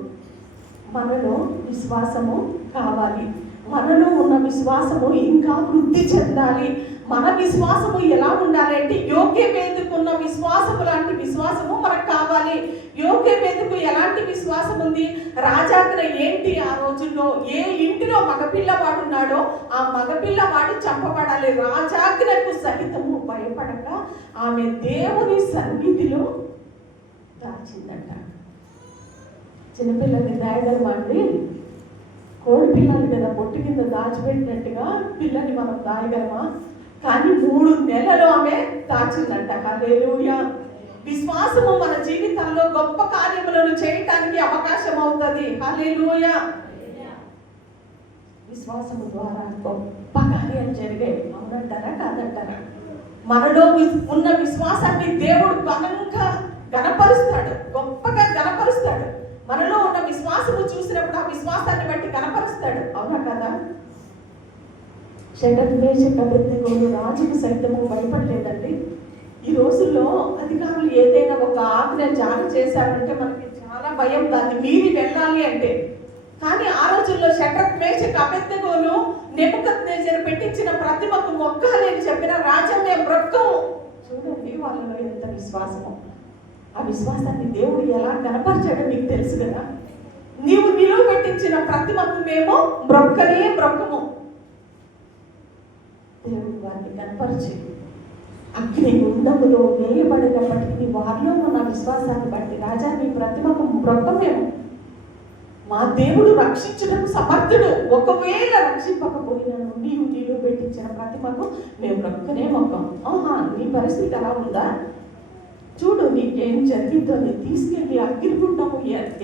మనలో విశ్వాసము కావాలి. మనలో ఉన్న విశ్వాసము ఇంకా వృద్ధి చెందాలి. మన విశ్వాసము ఎలా ఉండాలి అంటే యోగ్యవేదకు ఉన్న విశ్వాసము లాంటి విశ్వాసము మనకు కావాలి. యోగ్యవేదకు ఎలాంటి విశ్వాసం ఉంది? రాజాజ్ఞ ఏంటి? ఆ రోజుల్లో ఏ ఇంటిలో మగపిల్లవాడు ఉన్నాడో ఆ మగపిల్లవాడు చంపబడాలి. రాజాజ్ఞకు సహితము భయపడక ఆమె దేవుని సన్నిధిలో దాచిందంట. చిన్నపిల్లల్ని దాయగలమండి. కోడి పిల్లలు కదా పొట్టు కింద దాచిపెట్టినట్టుగా పిల్లని మనం దాయగలమా? కానీ 3 నెలలు ఆమె దాచిందంట. హల్లెలూయా. విశ్వాసము మన జీవితంలో గొప్ప కార్యములను చేయటానికి అవకాశం అవుతుంది. హల్లెలూయా. విశ్వాసము ద్వారా గొప్ప కార్యాలు జరిగాయి. అవునంటారా కాదంటారా? మనలో ఉన్న విశ్వాసాన్ని దేవుడు గణపరుస్తాడు, గొప్పగా గణపరుస్తాడు. మనలో ఉన్న విశ్వాసము చూసినప్పుడు ఆ విశ్వాసాన్ని బట్టి కనపరుస్తాడు. అవునా కదా? షడ్రక్ మేషక్ అబేద్నెగోలు రాజుకు సైతము భయపడలేదండి. ఈ రోజుల్లో అధికారులు ఏదైనా ఒక ఆజ్ఞ జారీ చేశారంటే మనకి చాలా భయం, దాన్ని మీరి వెళ్ళాలి అంటే. కానీ ఆ రోజుల్లో షడ్రక్ మేషక్ అబేద్నెగోలు నెబుకద్నెజరు పెట్టించిన ప్రతిమకు మొక్కాలి అని చెప్పిన రాజా మేము బ్రొక్కము. చూడండి వాళ్ళలో ఎంత విశ్వాసము. ఆ విశ్వాసాన్ని దేవుడు ఎలా కనపరిచాడో మీకు తెలుసు కదా. నీవు నిలువ పెట్టించిన ప్రతిమకు మేము బ్రొక్కము. దేవుడు వారిని కనపరిచి అగ్ని గుండములో వేయబడినప్పటికీ వారిలో ఉన్న విశ్వాసాన్ని బట్టి రాజా నీ ప్రతిమకు బ్రొక్కమేము, మా దేవుడు రక్షించడం సమర్థుడు, ఒకవేళ రక్షింపకపోయినను నీవు నిలువ పెట్టించిన ప్రతిమకు మేము బ్రొక్కనే మొక్కం. నీ పరిస్థితి ఎలా ఉందా? చూడు నీకేం జరిగిందో తీసుకెళ్ళి అగ్గిగుండము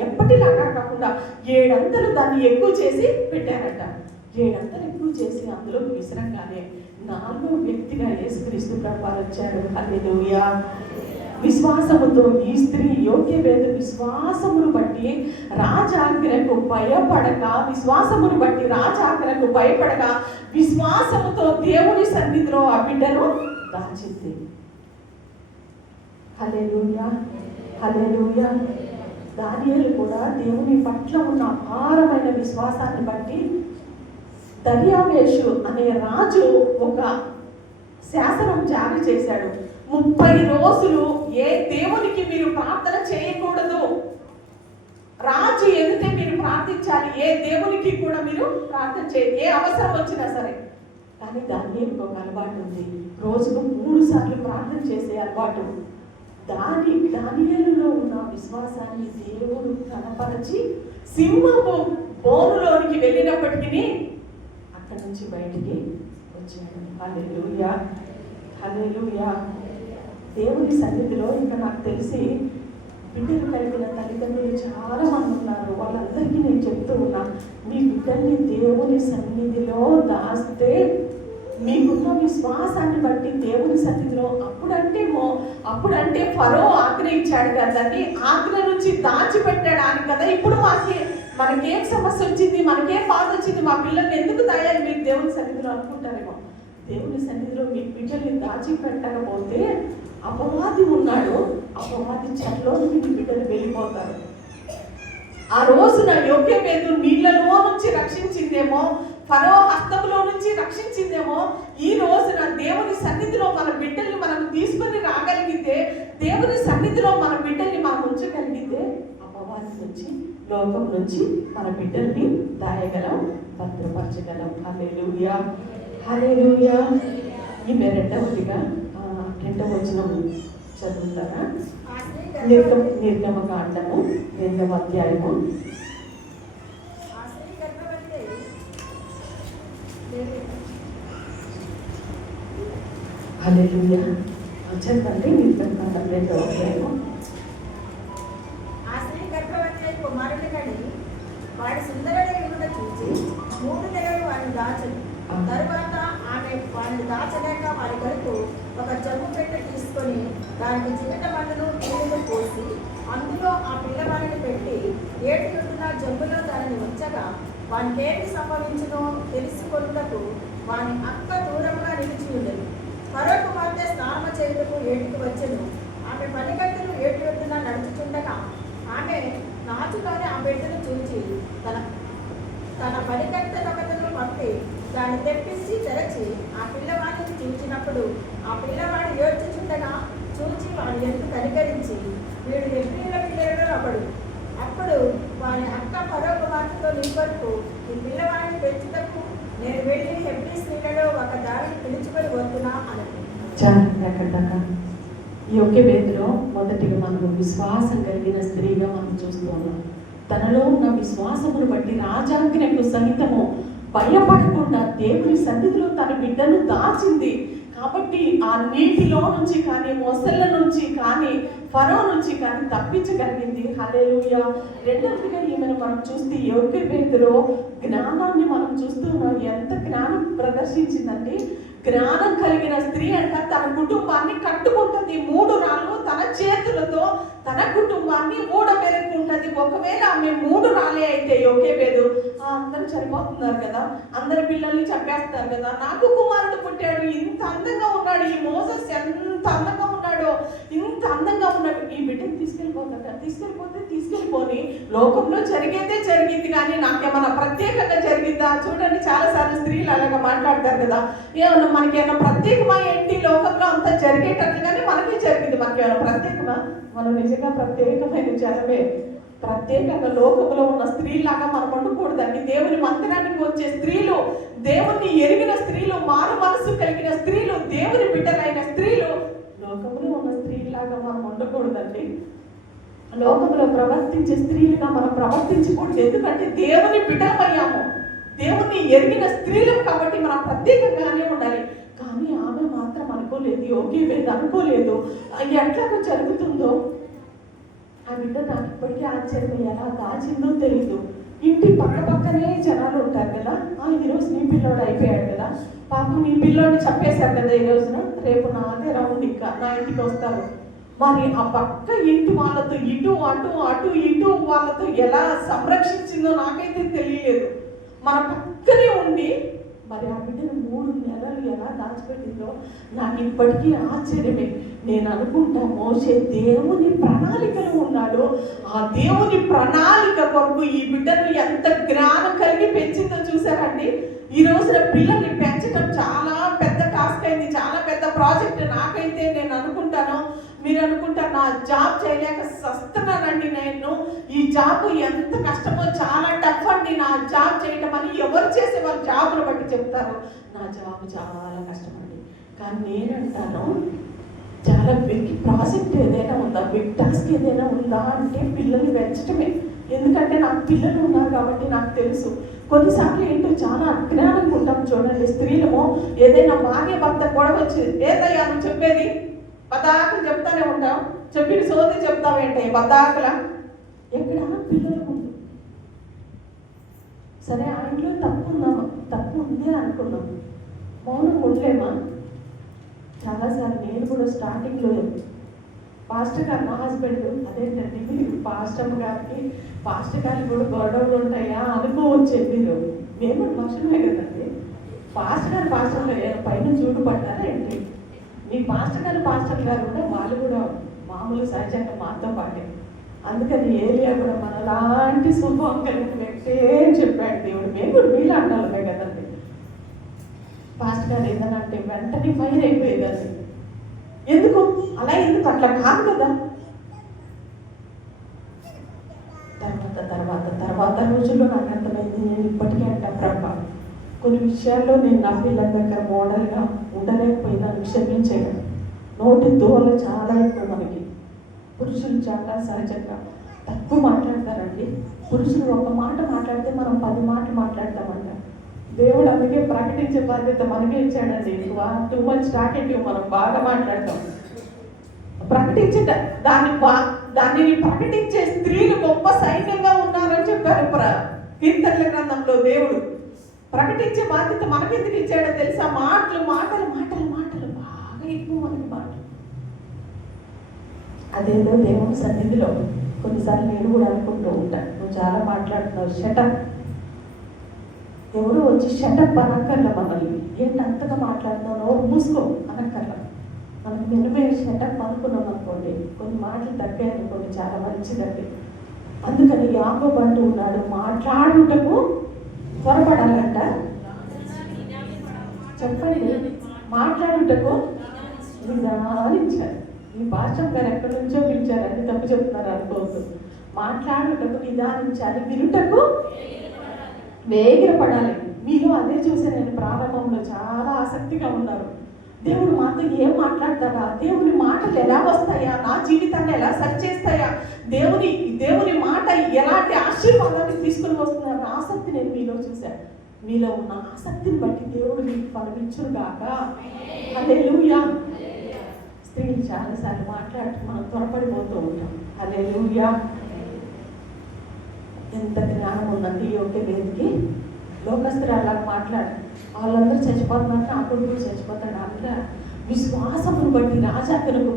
ఎప్పటిలాగా కాకుండా 7 అంతలు దాన్ని ఎక్కువ చేసి పెట్టారట. 7 అంతలు ఎక్కువ చేసి అందులో విసరంగానే 4వ వ్యక్తిగా యేసుక్రీస్తు ప్రభువారు వచ్చారు. హల్లెలూయా. విశ్వాసముతో ఈ స్త్రీ యోగ్యవేద విశ్వాసమును బట్టి రాజాజ్ఞకు భయపడక విశ్వాసముతో దేవుని సన్నిధిలో ఆ బిడ్డను దాచింది. హల్లెలూయా. హల్లెలూయా. దానియేలు కూడా దేవుని పట్ల ఉన్న అపారమైన విశ్వాసాన్ని బట్టి దర్యావేషు అనే రాజు ఒక శాసనం జారీ చేశాడు. 30 రోజులు ఏ దేవునికి మీరు ప్రార్థన చేయకూడదు, రాజు ఎదుటే మీరు ప్రార్థించాలి, ఏ దేవునికి కూడా మీరు ప్రార్థన చేయాలి, ఏ అవసరం వచ్చినా సరే. కానీ దానియేలుకు ఒక అలవాటు ఉంది, రోజుకు 3 సార్లు ప్రార్థన చేసే అలవాటు. దానియేలులో ఉన్న విశ్వాసాన్ని దేవుడు కనపరచి సింహపు బోనులోనికి వెళ్ళినప్పటికీ అక్కడి నుంచి బయటికి వచ్చాడు. హల్లెలూయా, హల్లెలూయా. దేవుని సన్నిధిలో ఇంకా నాకు తెలిసి బిడ్డలు కలిగిన తల్లిదండ్రులు చాలా మంది ఉన్నారు. వాళ్ళందరికీ నేను చెప్తూ ఉన్నా, మీ బిడ్డల్ని దేవుని సన్నిధిలో దాస్తే మీకున్న విశ్వాసాన్ని బట్టి దేవుని సన్నిధిలో అప్పుడంటే ఫరో ఆజ్ఞ ఇచ్చాడు కదండి, ఆజ్ఞ నుంచి దాచిపెట్టడానికి కదా. ఇప్పుడు మనకేం సమస్య వచ్చింది, మనకేం బాధ వచ్చింది, మా పిల్లల్ని ఎందుకు దాయాలి మీరు దేవుని సన్నిధిలో అనుకుంటారేమో. దేవుని సన్నిధిలో మీ బిడ్డల్ని దాచిపెట్టకపోతే అపవాది ఉన్నాడు, అపవాది చెరలోకి మీ బిడ్డలు వెళ్ళిపోతారు. ఆ రోజున యోకేబేదు నీళ్ళలో నుంచి రక్షించిందేమో, ఫరో హస్తంలో నుంచి రక్షించిందేమో, ఈ రోజున దేవుని సన్నిధిలో మన బిడ్డల్ని మనం తీసుకొని రాగలిగితే, దేవుని సన్నిధిలో మన బిడ్డల్ని మనం ఉంచగలిగితే, అపవాది నుంచి, లోకం నుంచి మన బిడ్డల్ని దాయగలం, భద్రపరచగలం. హల్లెలూయా, హల్లెలూయా. ఈమె రెండవదిగా 2వ వచనం చదువుతారా? నిర్గమకాండము 2వ అధ్యాయము. హల్లెలూయా. చదవండి. నిర్గమకాండం 2వ అధ్యాయము. వాడి సుందరుడు చూసి 3 నెలలు వాడిని దాచను. తరువాత ఆమె వాడిని దాచలేక వారి కొరకు ఒక జమ్ము పెట్టె తీసుకొని దానికి చిన్న మందును నీళ్లు పోసి అందులో ఆ పిల్లవాడిని పెట్టి ఏటియున్న జమ్ములో దానిని ఉంచగా వానికి ఏమి సంభవించునో తెలుసుకొనుటకు వాని అక్క దూరంగా నిలిచి ఉండేది. ఫరో కుమార్తె స్నానము చేయుటకు ఏటికి వచ్చెను. ఆమె పనిగట్టును ఏటి ఒడ్డున నడుచుచుండగా ఆమె నాచులోని ఆ బిడ్డను చూచి తన పనికత్తెనొకతను పంపి దాన్ని తెప్పించి తెరచి ఆ పిల్లవాడిని చూచినప్పుడు ఆ పిల్లవాడు ఏడ్చుచుండగా చూచి వాడు ఎందుకు కనికరించి వీడు హెబ్రీల పిల్లలలో ఒకడు. అప్పుడు వారి అక్క ఫరో కుమార్తెతో నీ కొరకు ఈ పిల్లవాడిని పెంచుటకు నేను వెళ్ళి హెబ్రీ స్త్రీలలో ఒక దారిని పిలుచుకొని వస్తున్నా అన్నది. ఈ యోకేబేదులో మొదటిగా మనము విశ్వాసం కలిగిన స్త్రీగా మనం చూస్తూ ఉన్నాం. తనలో ఉన్న విశ్వాసమును బట్టి రాజాజ్ఞకు సహితము భయపడకుండా దేవుని సన్నిధిలో తన బిడ్డను దాచింది. కాబట్టి ఆ నీటిలో నుంచి కానీ, మొసళ్ళ నుంచి కానీ, ఫరో నుంచి కానీ తప్పించగలిగింది. హల్లెలూయా. రెండవదిగా ఈమెను మనం చూస్తే యోకేబేదులో జ్ఞానాన్ని మనం చూస్తున్నాం. ఎంత జ్ఞానం ప్రదర్శించిందంటే, జ్ఞానం కలిగిన స్త్రీ అంట తన కుటుంబాన్ని కట్టుకుంటుంది. 3 రాళ్ళు తన చేతులతో తన కుటుంబాన్ని ఊడబెరుకుంటుంది. ఒకవేళ ఆమె 3 రాళ్ళే అయితే యోకేబేదు అందరూ చనిపోతున్నారు కదా, అందరి పిల్లల్ని చంపేస్తున్నారు కదా, నాకు కుమారుడు పుట్టాడు, ఇంత అందంగా ఉన్నాడు, ఈ మోసెస్ ఎంత అందంగా ఉన్నాడో, ఇంత అందంగా ఉన్నాడు, ఈ బిడ్డని తీసుకెళ్ళిపోని లోకంలో జరిగేదే జరిగింది కానీ నాకేమన్నా ప్రత్యేకంగా జరిగిందా? చూడండి, చాలాసార్లు స్త్రీలు అలాగా మాట్లాడతారు కదా, ఏమన్నా మనకేమన్నా ప్రత్యేకమా ఏంటి, లోకంలో అంతా జరిగేటట్లుగానే మనకే జరిగింది, మనకేమన్నా ప్రత్యేకమా? మనం నిజంగా ప్రత్యేకమైన జనమే. ప్రత్యేకంగా లోకంలో ఉన్న స్త్రీలాగా మనం ఉండకూడదండి. దేవుని మందిరానికి వచ్చే స్త్రీలు, దేవుని ఎరిగిన స్త్రీలు, మారు మనసు కలిగిన స్త్రీలు, దేవుని బిడ్డలైన స్త్రీలు లోకంలో ఉన్న స్త్రీలాగా మనం ఉండకూడదండి. లోకంలో ప్రవర్తించే స్త్రీలుగా మనం ప్రవర్తించకూడదు. ఎందుకంటే దేవుని బిడ్డలమయ్యాము, దేవుని ఎరిగిన స్త్రీలం కాబట్టి మనం ప్రత్యేకంగానే ఉండాలి. కానీ ఆమె మాత్రం అనుకోలేదు, యోకేబేదు అనుకోలేదు. ఎట్లాగో జరుగుతుందో ఆ బిడ్డ నాకు ఇప్పటికీ ఆశ్చర్యం, ఎలా దాచిందో తెలీదు. ఇంటి పక్కనే జనాలు ఉంటారు కదా, ఈరోజు నీ పిల్లోడు అయిపోయాడు కదా, పాపం నీ పిల్లోడిని చంపేశారు కదా ఈ రోజున, రేపు నాదే రౌండ్ ఇంకా నా ఇంటికి వస్తారు. మరి ఆ పక్క ఇంటి వాళ్ళతో ఇటు ఇటు వాళ్ళతో ఎలా సంరక్షించిందో నాకైతే తెలియలేదు. మన పక్కనే ఉండి మరి ఆ బిడ్డను 3 నెలలు ఎలా దాచిపెట్టిందో నాకు ఇప్పటికీ ఆశ్చర్యమే. నేను అనుకుంటా, మోషే దేవుని ప్రణాళికలో ఉన్నాడు. ఆ దేవుని ప్రణాళిక కొరకు ఈ బిడ్డను ఎంత జ్ఞానం కలిగి పెంచిందో చూసారండి. ఈ రోజున పిల్లల్ని పెంచడం చాలా పెద్ద టాస్క్ అయింది, చాలా పెద్ద నాకైతే నేను అనుకుంటాను, మీరు అనుకుంటారు నా జాబ్ చేయలేక సస్తున్నానండి, నేను ఈ జాబ్ ఎంత కష్టమో, చాలా టఫ్ అండి నా జాబ్ చేయటం అని ఎవరు చేసే వాళ్ళ జాబ్ను బట్టి చెప్తారు. నా జాబ్ చాలా కష్టం అండి. కానీ నేనంటాను, చాలా బిగ్ ప్రాజెక్ట్ ఏదైనా ఉందా, బిగ్ టాస్క్ ఏదైనా ఉందా అంటే పిల్లల్ని పెంచడమే. ఎందుకంటే నాకు పిల్లలు ఉన్నారు కాబట్టి నాకు తెలుసు. కొన్నిసార్లు ఏంటో చాలా అజ్ఞానంగా ఉంటాం. చూడండి, స్త్రీలము ఏదైనా భార్య భర్త గొడవ వచ్చింది, ఏదయ్యా నువ్వు చెప్పేది, పదాకులు చెప్తానే ఉంటాం, చెప్పిన సోది చెప్తావేంటే పదాకుల, ఎక్కడ పిల్లల ముందు. సరే ఆ ఇంట్లో తప్పు ఉంది అనుకున్నాం, మౌనం ఉండలేమా? చాలాసార్లు నేను కూడా స్టార్టింగ్లో పాస్టర్ గారు, మా హస్బెండ్, అదేంటండి మీరు పాస్టర్ గారికి కూడా గొడవలు ఉంటాయా అనుకోవచ్చు మీరు. మేము మనుషులమే కదండి. పాస్టర్ గారు పైన చూడు పడ్డారా ఏంటి? మీ పాస్టర్ గారు కూడా వాళ్ళు కూడా మామూలు సహజంగా మాతో పాటే. అందుకని ఏలియా కూడా మనలాంటి స్వభావం కలిగిన వ్యక్తే చెప్పాడు దేవుడు. మేము కూడా మీలా అంటామే కదండి. పాస్టర్ గారు ఏదైనా అంటే వెంటనే ఫైర్ అయిపోయేదాన్ని. ఎందుకు అలా, ఎందుకు అట్లా కాదు కదా. తర్వాత రోజుల్లో నాకు అర్థమైంది, నేను ఇప్పటికీ అంటా ప్రభా, కొన్ని విషయాల్లో నేను నా పిల్లల దగ్గర మోడల్గా ఉండలేకపోయినాను, క్షమించేయడం. నోటి దూరలు చాలా ఎక్కువ మనకి. పురుషులు చాలా సహజంగా తక్కువ మాట్లాడతారండి. పురుషులు ఒక మాట మాట్లాడితే మనం 10 మాటలు మాట్లాడతామంట. దేవుడు అందుకే ప్రకటించే బాధ్యత మనకే ఇచ్చాడండి. ఎక్కువ టూ మచ్ టాకెటివ్, మనం బాగా మాట్లాడతాం. ప్రకటించే దానిని ప్రకటించే స్త్రీలు గొప్ప సైన్యంగా ఉన్నారని చెప్పారు కీర్తనల గ్రంథంలో. దేవుడు ప్రకటించే బాధ్యత మనకెందుకు ఇచ్చాడో తెలుసా? మాటలు బాగా ఎక్కువ మనకి మాటలు. అదేదో దేవుని సన్నిధిలో కొన్నిసార్లు నేను కూడా అనుకుంటూ ఉంటాను, నువ్వు చాలా మాట్లాడుతున్నావు, షటప్. ఎవరు వచ్చి షటప్ అనక్కర్ల మనల్ని, ఏంటి అంతగా మాట్లాడుతున్నావు, నోరు మూసుకో అనక్కర్ల. మనకు నిన్నమే షటప్ అనుకున్నాం అనుకోండి, కొన్ని మాటలు తగ్గాయి అనుకోండి, చాలా మంచిదండి. అందుకని యాకోబు అంటూ ఉన్నాడు, మాట్లాడుటకు త్వరపడాలంట. చెప్పండి, మాట్లాడుటకు నిదానించారు. ఈ భాషం గారు ఎక్కడి నుంచో పిలిచారని తప్పు చెప్తున్నారు అనుకోవద్దు. మాట్లాడుటకు నిదానించాలి, వినుటకు వేగిరపడాలి. మీలో అదే చూసి నేను ప్రారంభంలో చాలా ఆసక్తిగా ఉన్నారు. దేవుడు మాతో ఏం మాట్లాడతాడా, దేవుని మాటలు ఎలా వస్తాయా, నా జీవితాన్ని ఎలా సరిచేస్తాయా, దేవుని మాట ఎలాంటి ఆశీర్వాదాన్ని తీసుకుని వస్తున్నారన్న ఆసక్తి నేను మీలో చూశాను. మీలో ఉన్న ఆసక్తిని బట్టి దేవుడు మీకు ఫలమిచ్చును గాక. హల్లెలూయా. స్త్రీలు చాలాసార్లు మాట్లాడుతూ మనం త్వరపడిపోతూ ఉంటాం. హల్లెలూయా. ఎంత జ్ఞానం ఉందండి యోగ్య లేదికి. లోకస్తులు అలా మాట్లాడు, వాళ్ళందరూ చచ్చిపోతున్నారు, నా కొడుకు చచ్చిపోతాడు. అందులో విశ్వాసమును బట్టి రాజాకరకు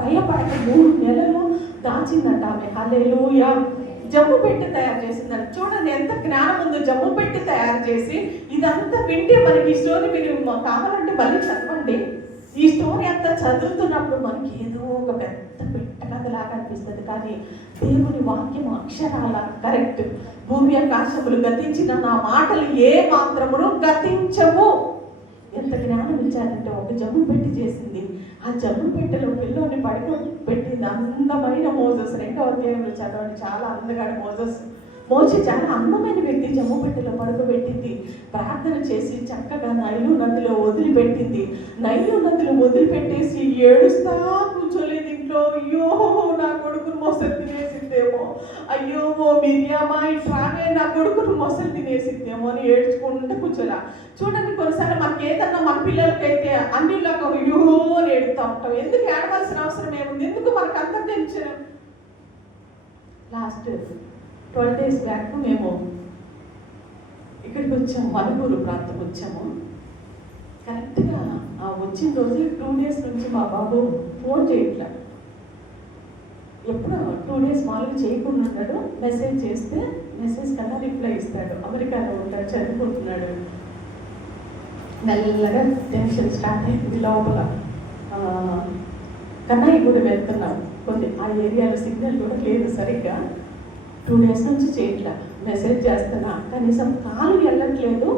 భయపడక 3 నెలలు దాచిందంట ఆమె. హల్లెలూయా. జమ్ము పెట్టి తయారు చేసిందంట. చూడండి ఎంత జ్ఞానం ఉందో. జమ్ము పెట్టి తయారు చేసి ఇదంతా వింటే మనకి ఈ స్టోరీ మీరు కావాలంటే మళ్ళీ చదవండి. ఈ స్టోరీ అంతా చదువుతున్నప్పుడు మనకి ఏదో ఒక పెద్ద పెట్ట కథలాగా అనిపిస్తుంది. కానీ దేవుని వాక్యం అక్షరాల కరెక్ట్. భూమి ఆకాశములు గతించిన నా మాటలు ఏ మాత్రమును గతించవు. ఎంత జ్ఞానం ఇచ్చారంటే, ఒక జమ్ము పెట్టి చేసింది. ఆ జమ్ము పెట్టెలో పిల్లోని పెట్టింది. అందమైన మోజెస్. 2వ అధ్యాయంలో చదవండి, చాలా అందగాడు మోసి చాలా అందమైన వ్యక్తి జమ్ము పెట్టెలో పడుకోబెట్టింది. ప్రార్థన చేసి చక్కగా నైలు నదిలో వదిలిపెట్టింది. నైలు నదిలో వదిలిపెట్టేసి ఏడుస్తా కూర్చోలేదు ఇంట్లో. అయ్యో నా కొడుకును మొసలు తినేసిందేమో, అయ్యో ఓ మిరియామా ఇట్లానే నా కొడుకును మొసలు తినేసిందేమో అని ఏడ్చుకుంటూ కూర్చోలా. చూడండి, కొన్నిసార్లు మనకి ఏదన్నా మన పిల్లలకైతే అన్నిలాగా అయ్యో అని ఏడుతూ ఉంటాం. ఎందుకు ఏడవలసిన అవసరం ఏముంది? ఎందుకు మనకు అంత టెన్షన్? లాస్ట్ 12 days బ్యాక్ మేము ఇక్కడికి వచ్చాము, మనుగూరు ప్రాంతం వచ్చాము. కరెక్ట్గా వచ్చిన రోజు 2 days నుంచి మా బాబు ఫోన్ చేయట్లా. ఎప్పుడో 2 days మామూలుగా చేయకుండా ఉంటాడు. మెసేజ్ చేస్తే మెసేజ్ కన్నా రిప్లై ఇస్తాడు. అమెరికాలో ఉంటాడు, చదువుకుంటున్నాడు. మెల్లగా టెన్షన్ స్టార్ట్ అయింది లోపల. కన్నయ్య కూడా వెళ్తున్నాం, కొన్ని ఆ ఏరియాలో సిగ్నల్ కూడా లేదు సరిగ్గా. 2 days నుంచి చేయట్లా. మెసేజ్ చేస్తున్నా, కనీసం కాలు వెళ్ళట్లేదు.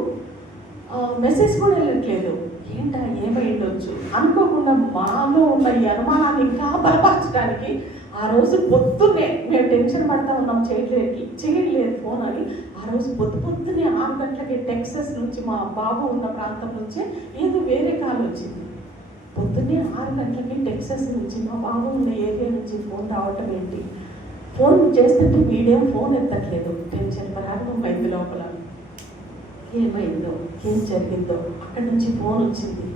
మెసేజ్ కూడా వెళ్ళట్లేదు. ఏంటా ఏమైండొచ్చు అనుకోకుండా మాలో ఉన్న ఈ అనుమానాన్ని ఇంకా బలపరచడానికి ఆ రోజు పొద్దున్నే మేము టెన్షన్ పడతా ఉన్నాం, చేయలేదు ఫోన్ అని. ఆ రోజు పొద్దున్నే 6 గంటలకి టెక్సస్ నుంచి మా బాబు ఉన్న ప్రాంతం నుంచే ఏదో వేరే కాల్ వచ్చింది. పొద్దున్నే 6 గంటలకి టెక్సస్ నుంచి మా బాబు ఉన్న ఏరియా నుంచి ఫోన్ రావటం ఏంటి? ఫోన్ చేస్తుంటే వీడేం ఫోన్ ఎత్తట్లేదు. టెన్షన్ ప్రారంభమైంది లోపల. ఏమైందో, ఏం జరిగిందో. అక్కడి నుంచి ఫోన్ వచ్చింది.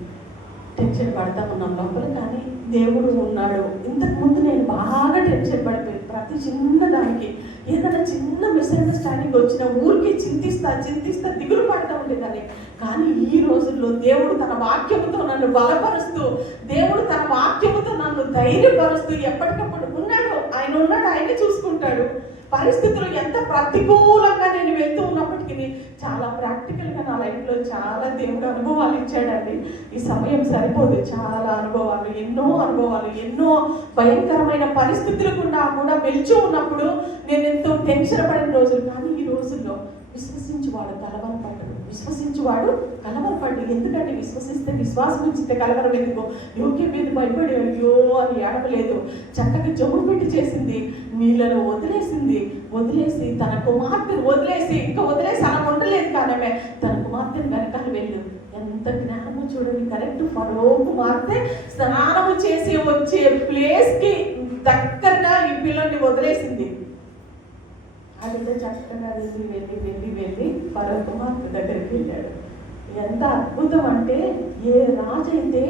టెన్షన్ పడతా ఉన్నాం లోపల. కానీ దేవుడు ఉన్నాడు. ఇంతకుముందు నేను బాగా టెన్షన్ పడిపోయి ప్రతి చిన్నదానికి ఏదైనా చిన్న మిస్అండర్స్టాండింగ్ వచ్చినా ఊరికి చింతిస్తా దిగులు పడతా ఉండేదాన్ని. కానీ ఈ రోజుల్లో దేవుడు తన వాక్యముతో నన్ను బలపరుస్తూ, దేవుడు తన వాక్యముతో నన్ను ధైర్యపరుస్తూ ఎప్పటికప్పుడు ఉన్నాడు. ఆయనే చూసుకుంటాడు. పరిస్థితులు ఎంత ప్రతికూలంగా నేను వెళ్తూ ఉన్నప్పటికీ చాలా ప్రాక్టికల్గా నా లైఫ్లో చాలా దేవుడు అనుభవాలు ఇచ్చాడండి. ఈ సమయం సరిపోదు. చాలా అనుభవాలు, ఎన్నో భయంకరమైన పరిస్థితులు కూడా వెళ్తూ ఉన్నప్పుడు నేను ఎంతో టెన్షన్ పడిన రోజులు. కానీ ఈ రోజుల్లో విశ్వసించువాడు కలవరపడ్డు. ఎందుకంటే విశ్వసిస్తే, విశ్వాసం ఉంచితే కలవరం ఎందుకు? యోగ్యం మీద భయపడి అయ్యో అని ఏడవలేదు. చక్కగా జమ్ము పెట్టి చేసింది, నీళ్ళలో వదిలేసి తన కుమార్తెను వదిలేసి అలా ఉండలేదు. కానీ తన కుమార్తెను వెనకాల వెళ్ళు. ఎంత జ్ఞానము చూడండి. కరెక్ట్ ఫరో కుమార్తె స్నానము చేసి వచ్చే ప్లేస్కి దగ్గరగా ఈ పిల్లల్ని వదిలేసింది. అది చక్కగా వెళ్ళి ఫరో కుమార్తె దగ్గరికి వెళ్ళాడు. ఎంత అద్భుతం అంటే, ఏ రాజైతే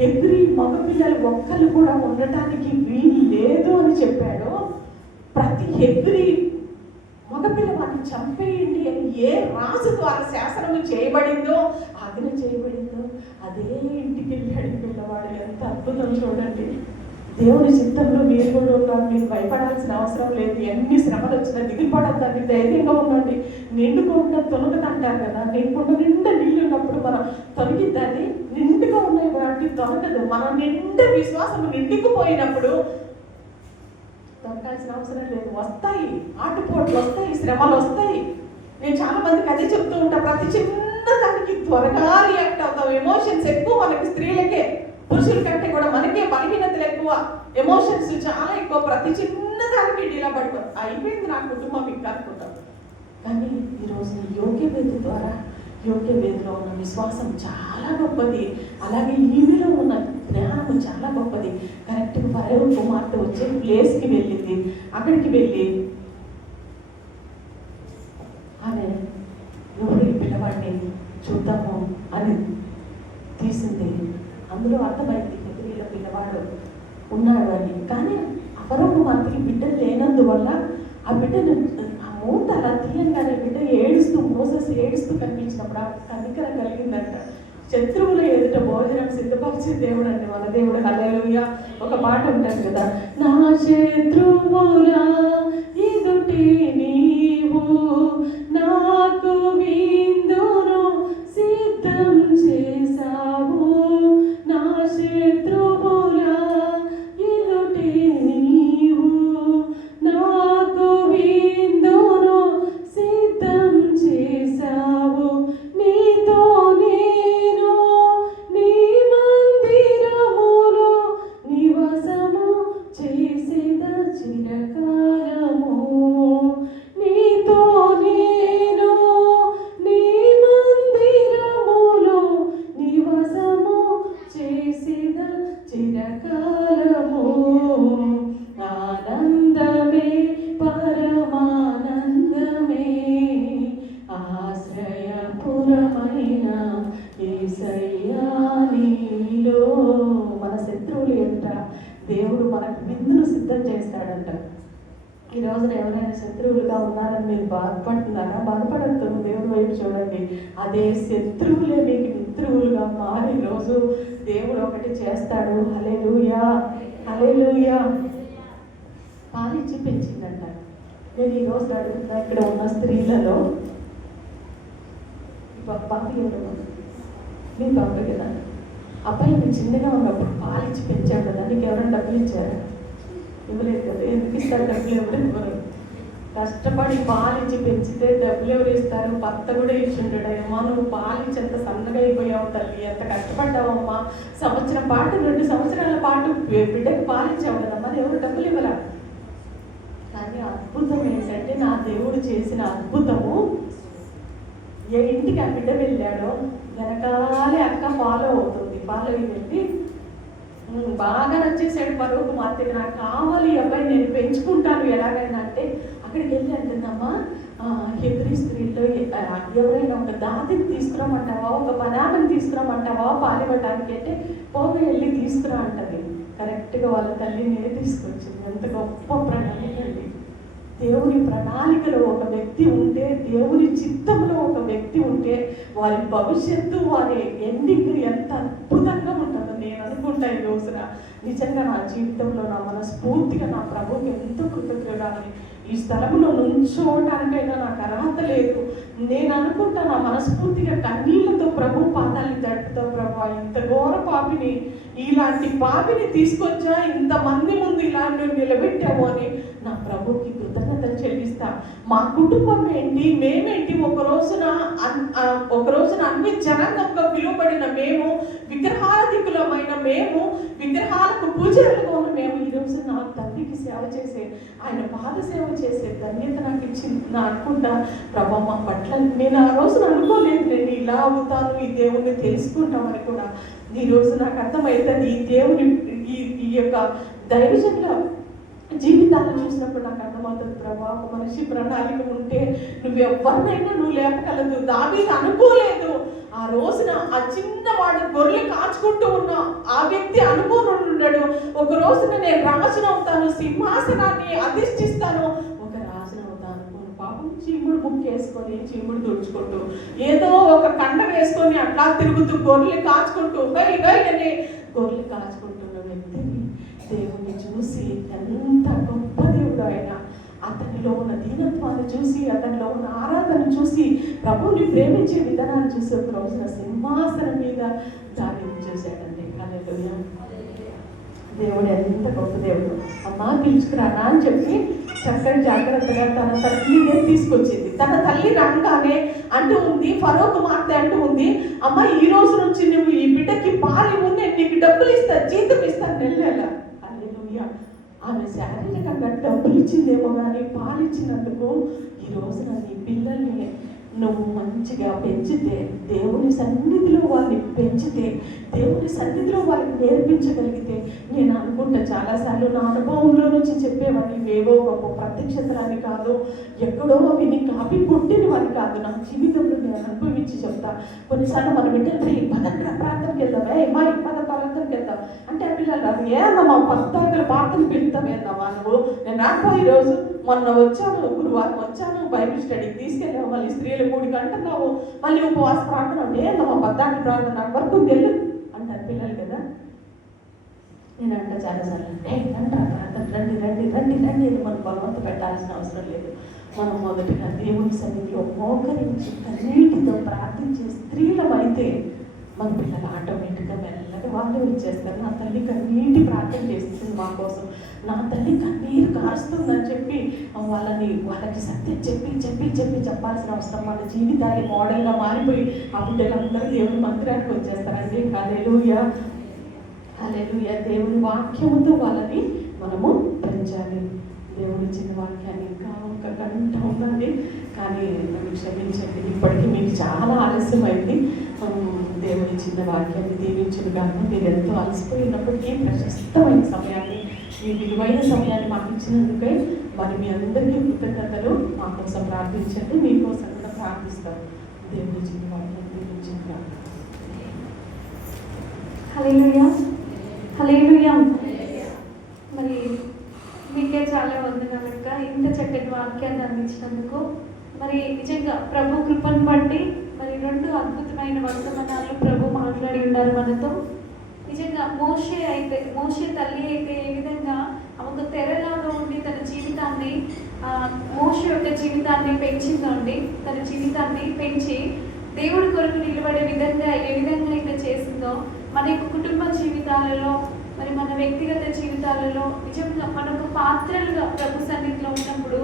హెబ్రీ మగపిల్లలు ఒక్కళ్ళు కూడా ఉండటానికి వీలు లేదు అని చెప్పాడో, ప్రతి హెబ్రీ మగపిల్లవాడిని చంపేయండి అని ఏ రాజు ద్వారా శాసనం చేయబడిందో, ఆజ్ఞ చేయబడిందో, అదే ఇంటికి వెళ్ళాడు పిల్లవాడు. ఎంత అద్భుతం చూడండి. దేవుని చిత్తంలో మీరు కూడా ఉన్నారు. మీరు భయపడాల్సిన అవసరం లేదు. ఎన్ని శ్రమలు వచ్చినా దిగులు పడద్దండి, ధైర్యంగా ఉండండి. నిండుకోకుండా తొలగదంటారు కదా. నిండా నీళ్ళు ఉన్నప్పుడు మనం తొలగిద్దని, నిండుగా ఉన్నాయి వాటి తొలగదు. మనం నిండా విశ్వాసం నిండుకుపోయినప్పుడు తొలగాల్సిన అవసరం లేదు. వస్తాయి ఆటుపోట్లు, వస్తాయి శ్రమలు వస్తాయి. నేను చాలా మందికి అదే చెప్తూ ఉంటా. ప్రతి చిన్న దానికి త్వరగా రియాక్ట్ అవుతాం. ఎమోషన్స్ ఎక్కువ మనకి, స్త్రీలకే పురుషుల కంటే కూడా మనకే బలహీనతలు ఎక్కువ, ఎమోషన్స్ చాలా ఎక్కువ. ప్రతి చిన్నదానికి డీలా పడిపోతాం. అయిపోయింది నా కుటుంబం ఇంకా అనుకుంటాం. కానీ ఈరోజు యోగ్యవేదిలో ఉన్న విశ్వాసం చాలా గొప్పది. అలాగే ఈమెలో ఉన్న జ్ఞానం చాలా గొప్పది. కరెక్ట్గా ఫరో కుమార్తె వచ్చే ప్లేస్కి వెళ్ళింది. అక్కడికి వెళ్ళి ఆమె ఎవరు ఈ పిల్లవాడిని చూద్దాము అని తీసింది. అందులో అర్థమైంది హెబ్రీల పిల్లవాడు ఉన్నాడు అని. కానీ ఫరో కుమార్తెకి బిడ్డలు లేనందువల్ల ఆ బిడ్డను ఆ మూట అలా తీయంగానే బిడ్డ మోసెస్ ఏడుస్తూ కనిపించినప్పుడు ఆ కనికరం కలిగిందంట. శత్రువుల ఎదుట భోజనం సిద్ధపరిచే దేవుడు అండి మన దేవుడు. హల్లెలూయా. ఒక మాట ఉంటుంది కదా, నా శత్రువుల ఎదుటే నీవు నాకు విందును సిద్ధం చేశావు. నా శత్రువుల ఎదుటే నీవు నాకు విందును సిద్ధం చేశావు. నీతో నేను నీ మందిరములో నివాసము చేసేద చిరకాలము. నీతో నేను నీ మందిరములో నివాసము చేసేద చిరకాలము. ఆనందమే పరమానందమే ఆశ్రయపురమైన యేసయ్యా నీలో. మన శత్రువులు ఎదుట దేవుడు మనకు విందును సిద్ధం చేస్తాడంట. ఈ రోజున ఎవరైనా శత్రువులుగా ఉన్నారని మీరు బాధపడుతున్నారా? బాధపడద్దు. దేవుడి వైపు చూడండి. అదే శత్రువులే మీకు మిత్రువులుగా మారే రోజు దేవుడు ఒకటి చేస్తాడు. హల్లెలూయా, హల్లెలూయా. పాలిచ్చి పెంచిందంట. నేను ఈ రోజు అడుగుతున్నా, ఇక్కడ ఉన్న స్త్రీలలో బాబు ఎవరు? మీ బాబు కదా. అబ్బాయి మీకు చిన్నగా ఉన్నప్పుడు పాలిచ్చి పెంచాడు కదా, నీకు ఎవరైనా డబ్బులు ఇచ్చారా? ఇవ్వలేదు కదా. ఎందుకు ఇస్తారు డబ్బులు? ఎవరు ఇవ్వరు. కష్టపడి పాలిచ్చి పెంచితే డబ్బులు ఎవరు ఇస్తారు? భర్త కూడా ఇచ్చిండడు. అమ్మా నువ్వు పాలిచ్చి ఎంత సన్నగా అయిపోయావు తల్లి, ఎంత కష్టపడ్డావమ్మా, సంవత్సరం పాటు 2 సంవత్సరాల పాటు బిడ్డకి పాలిచ్చావు కదమ్మా, ఎవరు డబ్బులు ఇవ్వరా? కానీ అద్భుతం ఏంటంటే నా దేవుడు చేసిన అద్భుతము, ఏ ఇంటికి ఆ బిడ్డ వెళ్ళాడో వెనకాలే అక్క ఫాలో అవుతుంది. ఫాలో అయ్యి వెళ్ళి బాగా నచ్చేసాడు పరువు కుమార్తెకి, నాకు కావాలి ఈ అబ్బాయి, నేను పెంచుకుంటాను ఎలాగైనా అంటే, అక్కడికి వెళ్ళి అంటుందమ్మా హెబ్రీ స్త్రీల్లో ఎవరైనా ఒక దాతిని తీసుకురామంటావా, ఒక పనామని తీసుకురామంటావా పాలివ్వటానికి అంటే, పోగా వెళ్ళి తీసుకురా అంటది. కరెక్ట్గా వాళ్ళ తల్లినే తీసుకొచ్చింది. ఎంత గొప్ప ప్రణాళిక అండి! దేవుని ప్రణాళికలో ఒక వ్యక్తి ఉంటే, దేవుని చిత్తంలో ఒక వ్యక్తి ఉంటే, వారి భవిష్యత్తు, వారి ఎండింగ్ ఎంత అద్భుతంగా ఉంటుందో నేను అనుకుంటా. ఈ రోజున నిజంగా నా జీవితంలో నా మనస్ఫూర్తిగా నా ప్రభువుకి ఎంతో కృతజ్ఞురాలని. ఈ స్థలంలో నుంచోవడానికైనా నాకు అర్హత లేదు. నేను అనుకుంటా నా మనస్ఫూర్తిగా కన్నీళ్లతో ప్రభు పాదాన్ని తడుపుతా, ప్రభు ఇంత ఘోర పాపిని, ఇలాంటి పాపిని తీసుకొచ్చా, ఇంతమంది ముందు ఇలా నువ్వు నిలబెట్టావు అని నా ప్రభుకి కృతజ్ఞతలు చెల్లిస్తా. మా కుటుంబం ఏంటి, మేమేంటి, ఒక రోజున అన్ని జనాంగంగా పిలువబడిన మేము, విగ్రహారాధికులమైన మేము, విగ్రహాలకు పూజలుగా ఉన్న మేము, ఈరోజు నా తండ్రికి సేవ చేసే, ఆయన పాద సేవ చేసే ధన్యత నాకు ఇచ్చింది. నా అనుకుంటా ప్రభు మా పట్ల నేను ఆ రోజున అనుకోలేదు, నేను ఇలా అవుతాను, ఈ దేవుణ్ణి తెలుసుకుంటామని కూడా. ఈ రోజు నాకు అర్థమవుతుంది, ఈ దేవుని ఈ యొక్క దైవజనుల జీవితాలను చూసినప్పుడు నాకు అర్థమవుతుంది, ప్రభా ఒక మనిషి ప్రణాళిక ఉంటే నువ్వు ఎవరినైనా నువ్వు లేపగలదు. దావీదు అనుకోలేదు, ఆ రోజున ఆ చిన్నవాడు గొర్రెలు కాచుకుంటూ ఉన్న ఆ వ్యక్తి అనుకోని ఉన్నాడు, ఒక రోజున నేను రాజును అవుతాను, సింహాసనాన్ని అధిష్ఠిస్తాను, ఒక రాజును అవుతాను. పాపం చీముడు ముక్కేసుకొని చీముడు తుడుచుకుంటూ, ఏదో ఒక కండ వేసుకొని అట్లా తిరుగుతూ గొర్రెలు కాచుకుంటూ అని గొర్రెలు కాచుకుంటున్న వ్యక్తిని దేవుణ్ణి చూసి ఎంత గొప్ప దేవుడు ఆయన, అతనిలో ఉన్న దీనత్వాన్ని చూసి, అతనిలో ఉన్న ఆరాధన చూసి, ప్రభువుని ప్రేమించే విధానాన్ని చూసి ఒక రోజున సింహాసనం మీద దావీదు చూశాడండి. హల్లెలూయా! దేవుడు ఎంత గొప్ప దేవుడు. అమ్మా పిలుచుకురానా అని చెప్పి చక్కని జాగ్రత్తగా తన తల్లినే తీసుకొచ్చింది. తన తల్లి రంగానే అంటూ ఉంది, ఫరో కుమార్తె అంటూ ఉంది, అమ్మ ఈ రోజు నుంచి నువ్వు ఈ బిడ్డకి పాలివ్వు, నేను నీకు డబ్బులు ఇస్తాను, జీతం ఇస్తాను, నెల. ఆమె శారీరకంగా డబ్బులు ఇచ్చిందేమో కానీ పాలిచ్చినందుకు ఈ రోజున నీ పిల్లల్ని నువ్వు మంచిగా పెంచితే, దేవుని సన్నిధిలో వాళ్ళని పెంచితే, దేవుని సన్నిధిలో వాళ్ళకి నేర్పించగలిగితే, నేను అనుకుంటా చాలాసార్లు నా అనుభవంలో నుంచి చెప్పేవాడిని, ఏవో గొప్ప ప్రత్యక్షతలని కాదు, ఎక్కడో విని కాపీ కొట్టినవని కాదు, నా జీవితంలో నేను అనుభవించి చెప్తా. కొన్నిసార్లు మన బిడ్డలు పదంగా ప్రార్థనకి వెళ్తావే, మా పద ప్రార్థనకి వెళ్తాం అంటే ఆ పిల్లలు రాదు, ఏదమ్మా పద్దాకలు ప్రార్థనకి వెళ్తాం, ఏందమ్మా నువ్వు, నేను రాకపోయి ఈరోజు మొన్న వచ్చాను, గురువారం వచ్చాను, బైబిల్ స్టడీకి తీసుకెళ్ళావు, మళ్ళీ స్త్రీల కూడికి అంటున్నావు, మళ్ళీ ఉపవాస ప్రార్థన అంటే ఏందమ్మా పద్దాకలు ప్రార్థన, నాకు వరకు వెళ్ళు అంటారు పిల్లలు కదా. నేను అంట చాలాసార్లు రండి రండి రండి రండి అని మనం బలవంత పెట్టాల్సిన అవసరం లేదు. మనం మొదటిగా దేవుని సన్నిధిలో మోకరించి కన్నీటితో ప్రార్థించే స్త్రీలమైతే మన పిల్లలు ఆటోమేటిక్గా మెల్లగా వాళ్ళు ఇచ్చేస్తారు. నా తల్లి కన్నీటి ప్రార్థన చేస్తుంది మా కోసం, నా తల్లి కన్నీరు కారుస్తుందని చెప్పి వాళ్ళకి సత్యం చెప్పాల్సిన అవసరం, వాళ్ళ జీవితాన్ని మోడల్గా మారిపోయి ఆ బిడ్డలందరూ దేవుని మందిరానికి వచ్చేస్తారండి. హల్లెలూయా! హల్లెలూయా! దేవుని వాక్యముతో వాళ్ళని మనము పెంచాలి. దేవుని ఇచ్చిన వాక్యాన్ని ఇంకా ఒక గంట ఉందండి, కానీ నన్ను క్షమించండి, ఇప్పటికీ మీకు చాలా ఆలస్యమైంది. దేవుని ఇచ్చిన వాక్యాన్ని దీవించును గాక. మీరు ఎంతో అలసిపోయినప్పటికీ ప్రశస్తమైన సమయాన్ని, మీ విలువైన సమయాన్ని మాకు ఇచ్చినందుకే మరి మీ అందరికీ కృతజ్ఞతలు. మా కోసం ప్రార్థించండి, మీకోసం కూడా ప్రార్థిస్తాను. దేవుని ఇచ్చిన వాక్యాన్ని దీవించును గాక. హల్లెలూయా! హల్లెలూయా! మరి మీకే చాలా వందనాలక్క, ఇంత చక్కటి వాక్యాన్ని అందించినందుకు. మరి నిజంగా ప్రభు కృపను బట్టి మరి 2 అద్భుతమైన వర్తమానాలు ప్రభు మాట్లాడి ఉన్నారు మనతో. నిజంగా మోషే తల్లి అయితే ఏ విధంగా ఒక తెరలాగా ఉండి తన జీవితాన్ని, మోషే యొక్క జీవితాన్ని పెంచిందండి, తన జీవితాన్ని పెంచి దేవుడి కొరకు నిలబడే విధంగా ఏ విధంగా అయితే చేసిందో, మన యొక్క కుటుంబ జీవితాలలో మరి మన వ్యక్తిగత జీవితాలలో నిజంగా మన ఒక పాత్రలుగా ప్రభు సన్నిధిలో ఉన్నప్పుడు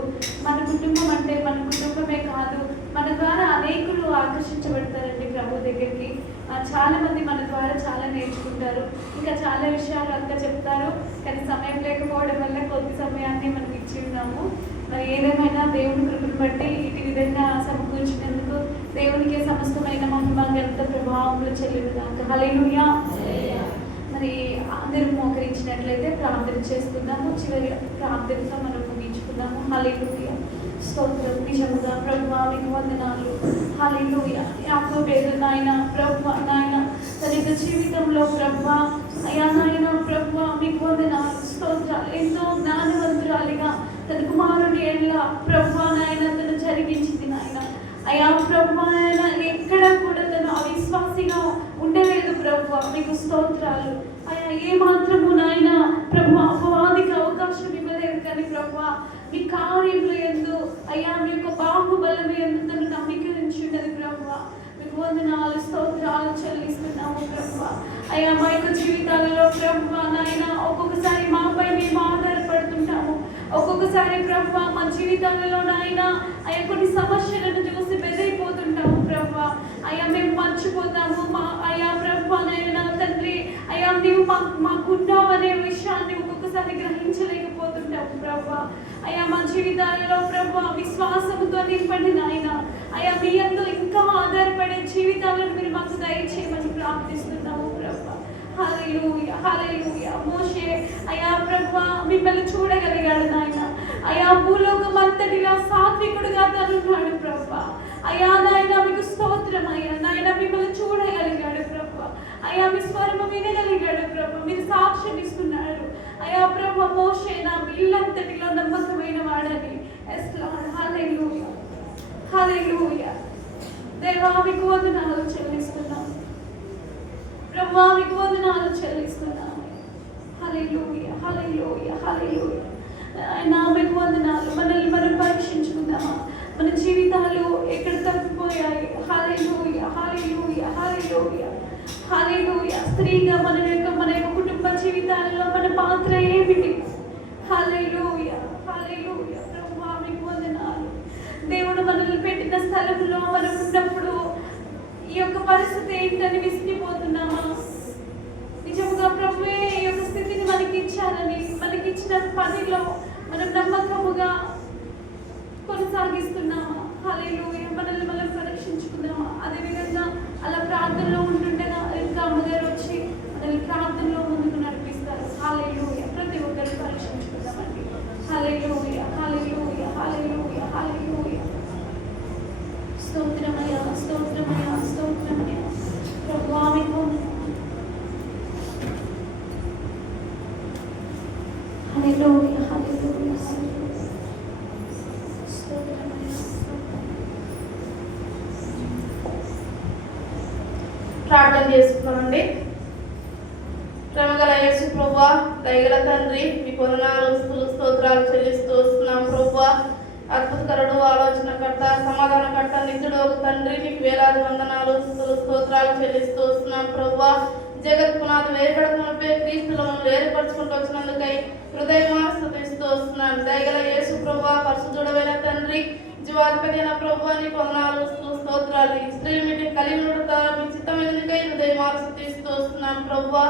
మన కుటుంబం అంటే మన కుటుంబమే కాదు, మన ద్వారా అనేకులు ఆకర్షించబడతారండి ప్రభు దగ్గరికి. చాలా మంది మన ద్వారా చాలా నేర్చుకుంటారు. ఇంకా చాలా విషయాలు అంతా చెప్తారు, కానీ సమయం లేకపోవడం వల్ల కొద్ది సమయాన్ని మనం ఇచ్చి ఉన్నాము. మరి ఏదేమైనా దేవుని కృపను బట్టి ఇటు విధంగా సమకూర్చినందుకు దేవునికి సమస్తమైన మహిమ ఘనత ప్రభావములు చెల్లినదాకా. హల్లెలూయా. మరి అందరూ మోకరించినట్లయితే ప్రార్థన చేసుకుందాము. చివరి ప్రార్థనతో మనం ముగించుకుందాము. హల్లెలూయా. స్తోత్రం. నిజముగా ప్రభువా మీకు వందనాలు. హల్లెలూయా. యాకోబు నాయన ప్రభువా నాయన తన యొక్క జీవితంలో ప్రభువా అయ్యా నాయన ప్రభువా మీకు వందనాలు, స్తోత్రాలు. ఎంతో జ్ఞానవంతురాలిగా తన కుమారుడి ఎడల ప్రభువా నాయన తను జరిగించింది నాయన. అయ్యా ప్రభువా నాయన ఎక్కడ కూడా తను అవిశ్వాసిగా ఉండలేదు ప్రభువా, మీకు స్తోత్రాలు. అయ్యా ఏ మాత్రము నాయన ప్రభువా అపవాదికి అవకాశం ఇవ్వలేదు, కానీ ప్రభువా మీ కార్యములు యందు అయ్యా మీ యొక్క బాహుబలము యందు తను నమ్మిక నుంచి ఉన్నది ప్రభువా. మీకు వందనాలు, స్తోత్రాలు చెల్లిస్తున్నాము ప్రభువా. అయ్యా మా యొక్క జీవితాలలో ప్రభువా నాయన ఒక్కొక్కసారి మాపై మేము ఆధారపడుతుంటాము, ఒక్కొక్కసారి ప్రభువా మా జీవితాలలో నాయన అయ్యా కొన్ని సమస్యలను చూసి బెదిరిపోతుంటాము ప్రభువా. అయ్యా మేము మర్చిపోతాము మా అయ్యా ప్రభువా నాయన తండ్రి అయ్యా నీవు మాకున్నావు అనే విషయాన్ని ఒక్కొక్కసారి గ్రహించలేకపోతుంటాము ప్రభువా. అయ్యా మా జీవితాలలో ప్రభువా విశ్వాసముతో నింపండి నాయన. అయ్యా మీ యందు ఇంకా ఆధారపడే జీవితాలను మీరు మాకు దయచేయమని ప్రార్థిస్తున్నాము ప్రభువా. హల్లెలూయా, హల్లెలూయా. మోషే అయ్యా ప్రభువా మిమ్మల్ని చూడగలిగాడు నాయన. అయ్యా భూలోకం అంతటిలా సాత్వికుడుగా తనున్నాడు ప్రభువా. అయ్యా నాయన మీకు స్తోత్రం అయ్యా నాయన మిమ్మల్ని చూడగలిగాడు ప్రభువా. అయ్యా మీ స్వరము వినగలిగాడు ప్రభు, మీరు సాక్ష్యం ఇస్తున్నాడు. అయ్యా ప్రభు మోషే నా ఇల్లంతటిలో నమ్మకమైన వాడని. Yes lord. Hallelujah, hallelujah. దేవా మీకు వందనాలు చెల్లిస్తున్నాం ప్రభువా, మీకు వందనాలు చెల్లిస్తున్నాం. హల్లెలూయా, హల్లెలూయా, హల్లెలూయా. ఆయన మీకు వందనాలు. మనల్ని మనం పరీక్షించుకుందామా, మన జీవితాలు ఎక్కడ తప్పిపోయాయి. హల్లెలూయా, హల్లెలూయా, హల్లెలూయా, హల్లెలూయా. స్త్రీగా మన యొక్క కుటుంబ జీవితాలలో మన పాత్ర ఏమిటి? హల్లెలూయా, హల్లెలూయా. ప్రభువా మీకు వందనాలు. దేవుడు మనల్ని పెట్టిన స్థలంలో మనం ఉన్నప్పుడు ఈ యొక్క పరిస్థితి ఏంటని విసిగిపోతున్నామా? నిజంగా ప్రభువే ఈ యొక్క స్థితిని మనకి ఇచ్చారని, మనకి ఇచ్చిన పనిలో మనం నమ్మకముగా కొనసాగిస్తున్నామా? హల్లెలూయా. మనల్ని మనం పరీక్షించుకుందామా? అదేవిధంగా అలా ప్రార్థనలో ఉంటుండగా ఇంకా అమ్మగారు వచ్చి మనల్ని ప్రార్థనలో ముందుకు నడిపిస్తారు. హల్లెలూయా. ప్రతి ఒక్కరు పరీక్షించుకుందామండి. హల్లెలూయా, హల్లెలూయా, హల్లెలూయా, హల్లెలూయా. స్తోత్రమయ్యా, స్తోత్రమయ్యా, స్తోత్రమయ్యా. ప్రభువా మీకు హల్లెలూయా, హల్లెలూయా, స్తోత్రమయ్యా. ప్రార్థన చేసుకున్నామండి. ప్రేమగల యేసు ప్రభువా, దయగల తండ్రి, మీ వందనాలు స్తోత్రాలు చెల్లిస్తూ వస్తున్నాం ప్రభువా. అద్భుతకరుడు, ఆలోచనకర్త, సమాధానకర్త, నిత్యుడు ఒక తండ్రి, మీకు వేలాది వందనాలు స్తోత్రాలు చెల్లిస్తూ వస్తున్నాం ప్రభువా. జగత్ పునాది వేయబడకముపై క్రీస్తులో మనం ఏర్పరచుకుంటూ వచ్చినందుకై హృదయమాస్తుతిస్తూ వస్తున్నాను. దయగల యేసు ప్రభువా, పరిశుద్ధుడైన తండ్రి, జీవాధిపతి అయిన ప్రభువా, నీకు వందనాలు స్తోత్రాలు. ఈ స్త్రీ మీటింగ్ కలిగి మీ చిత్తమైనదికై హృదయమాస్తుతిస్తూ వస్తున్నాను ప్రభువా.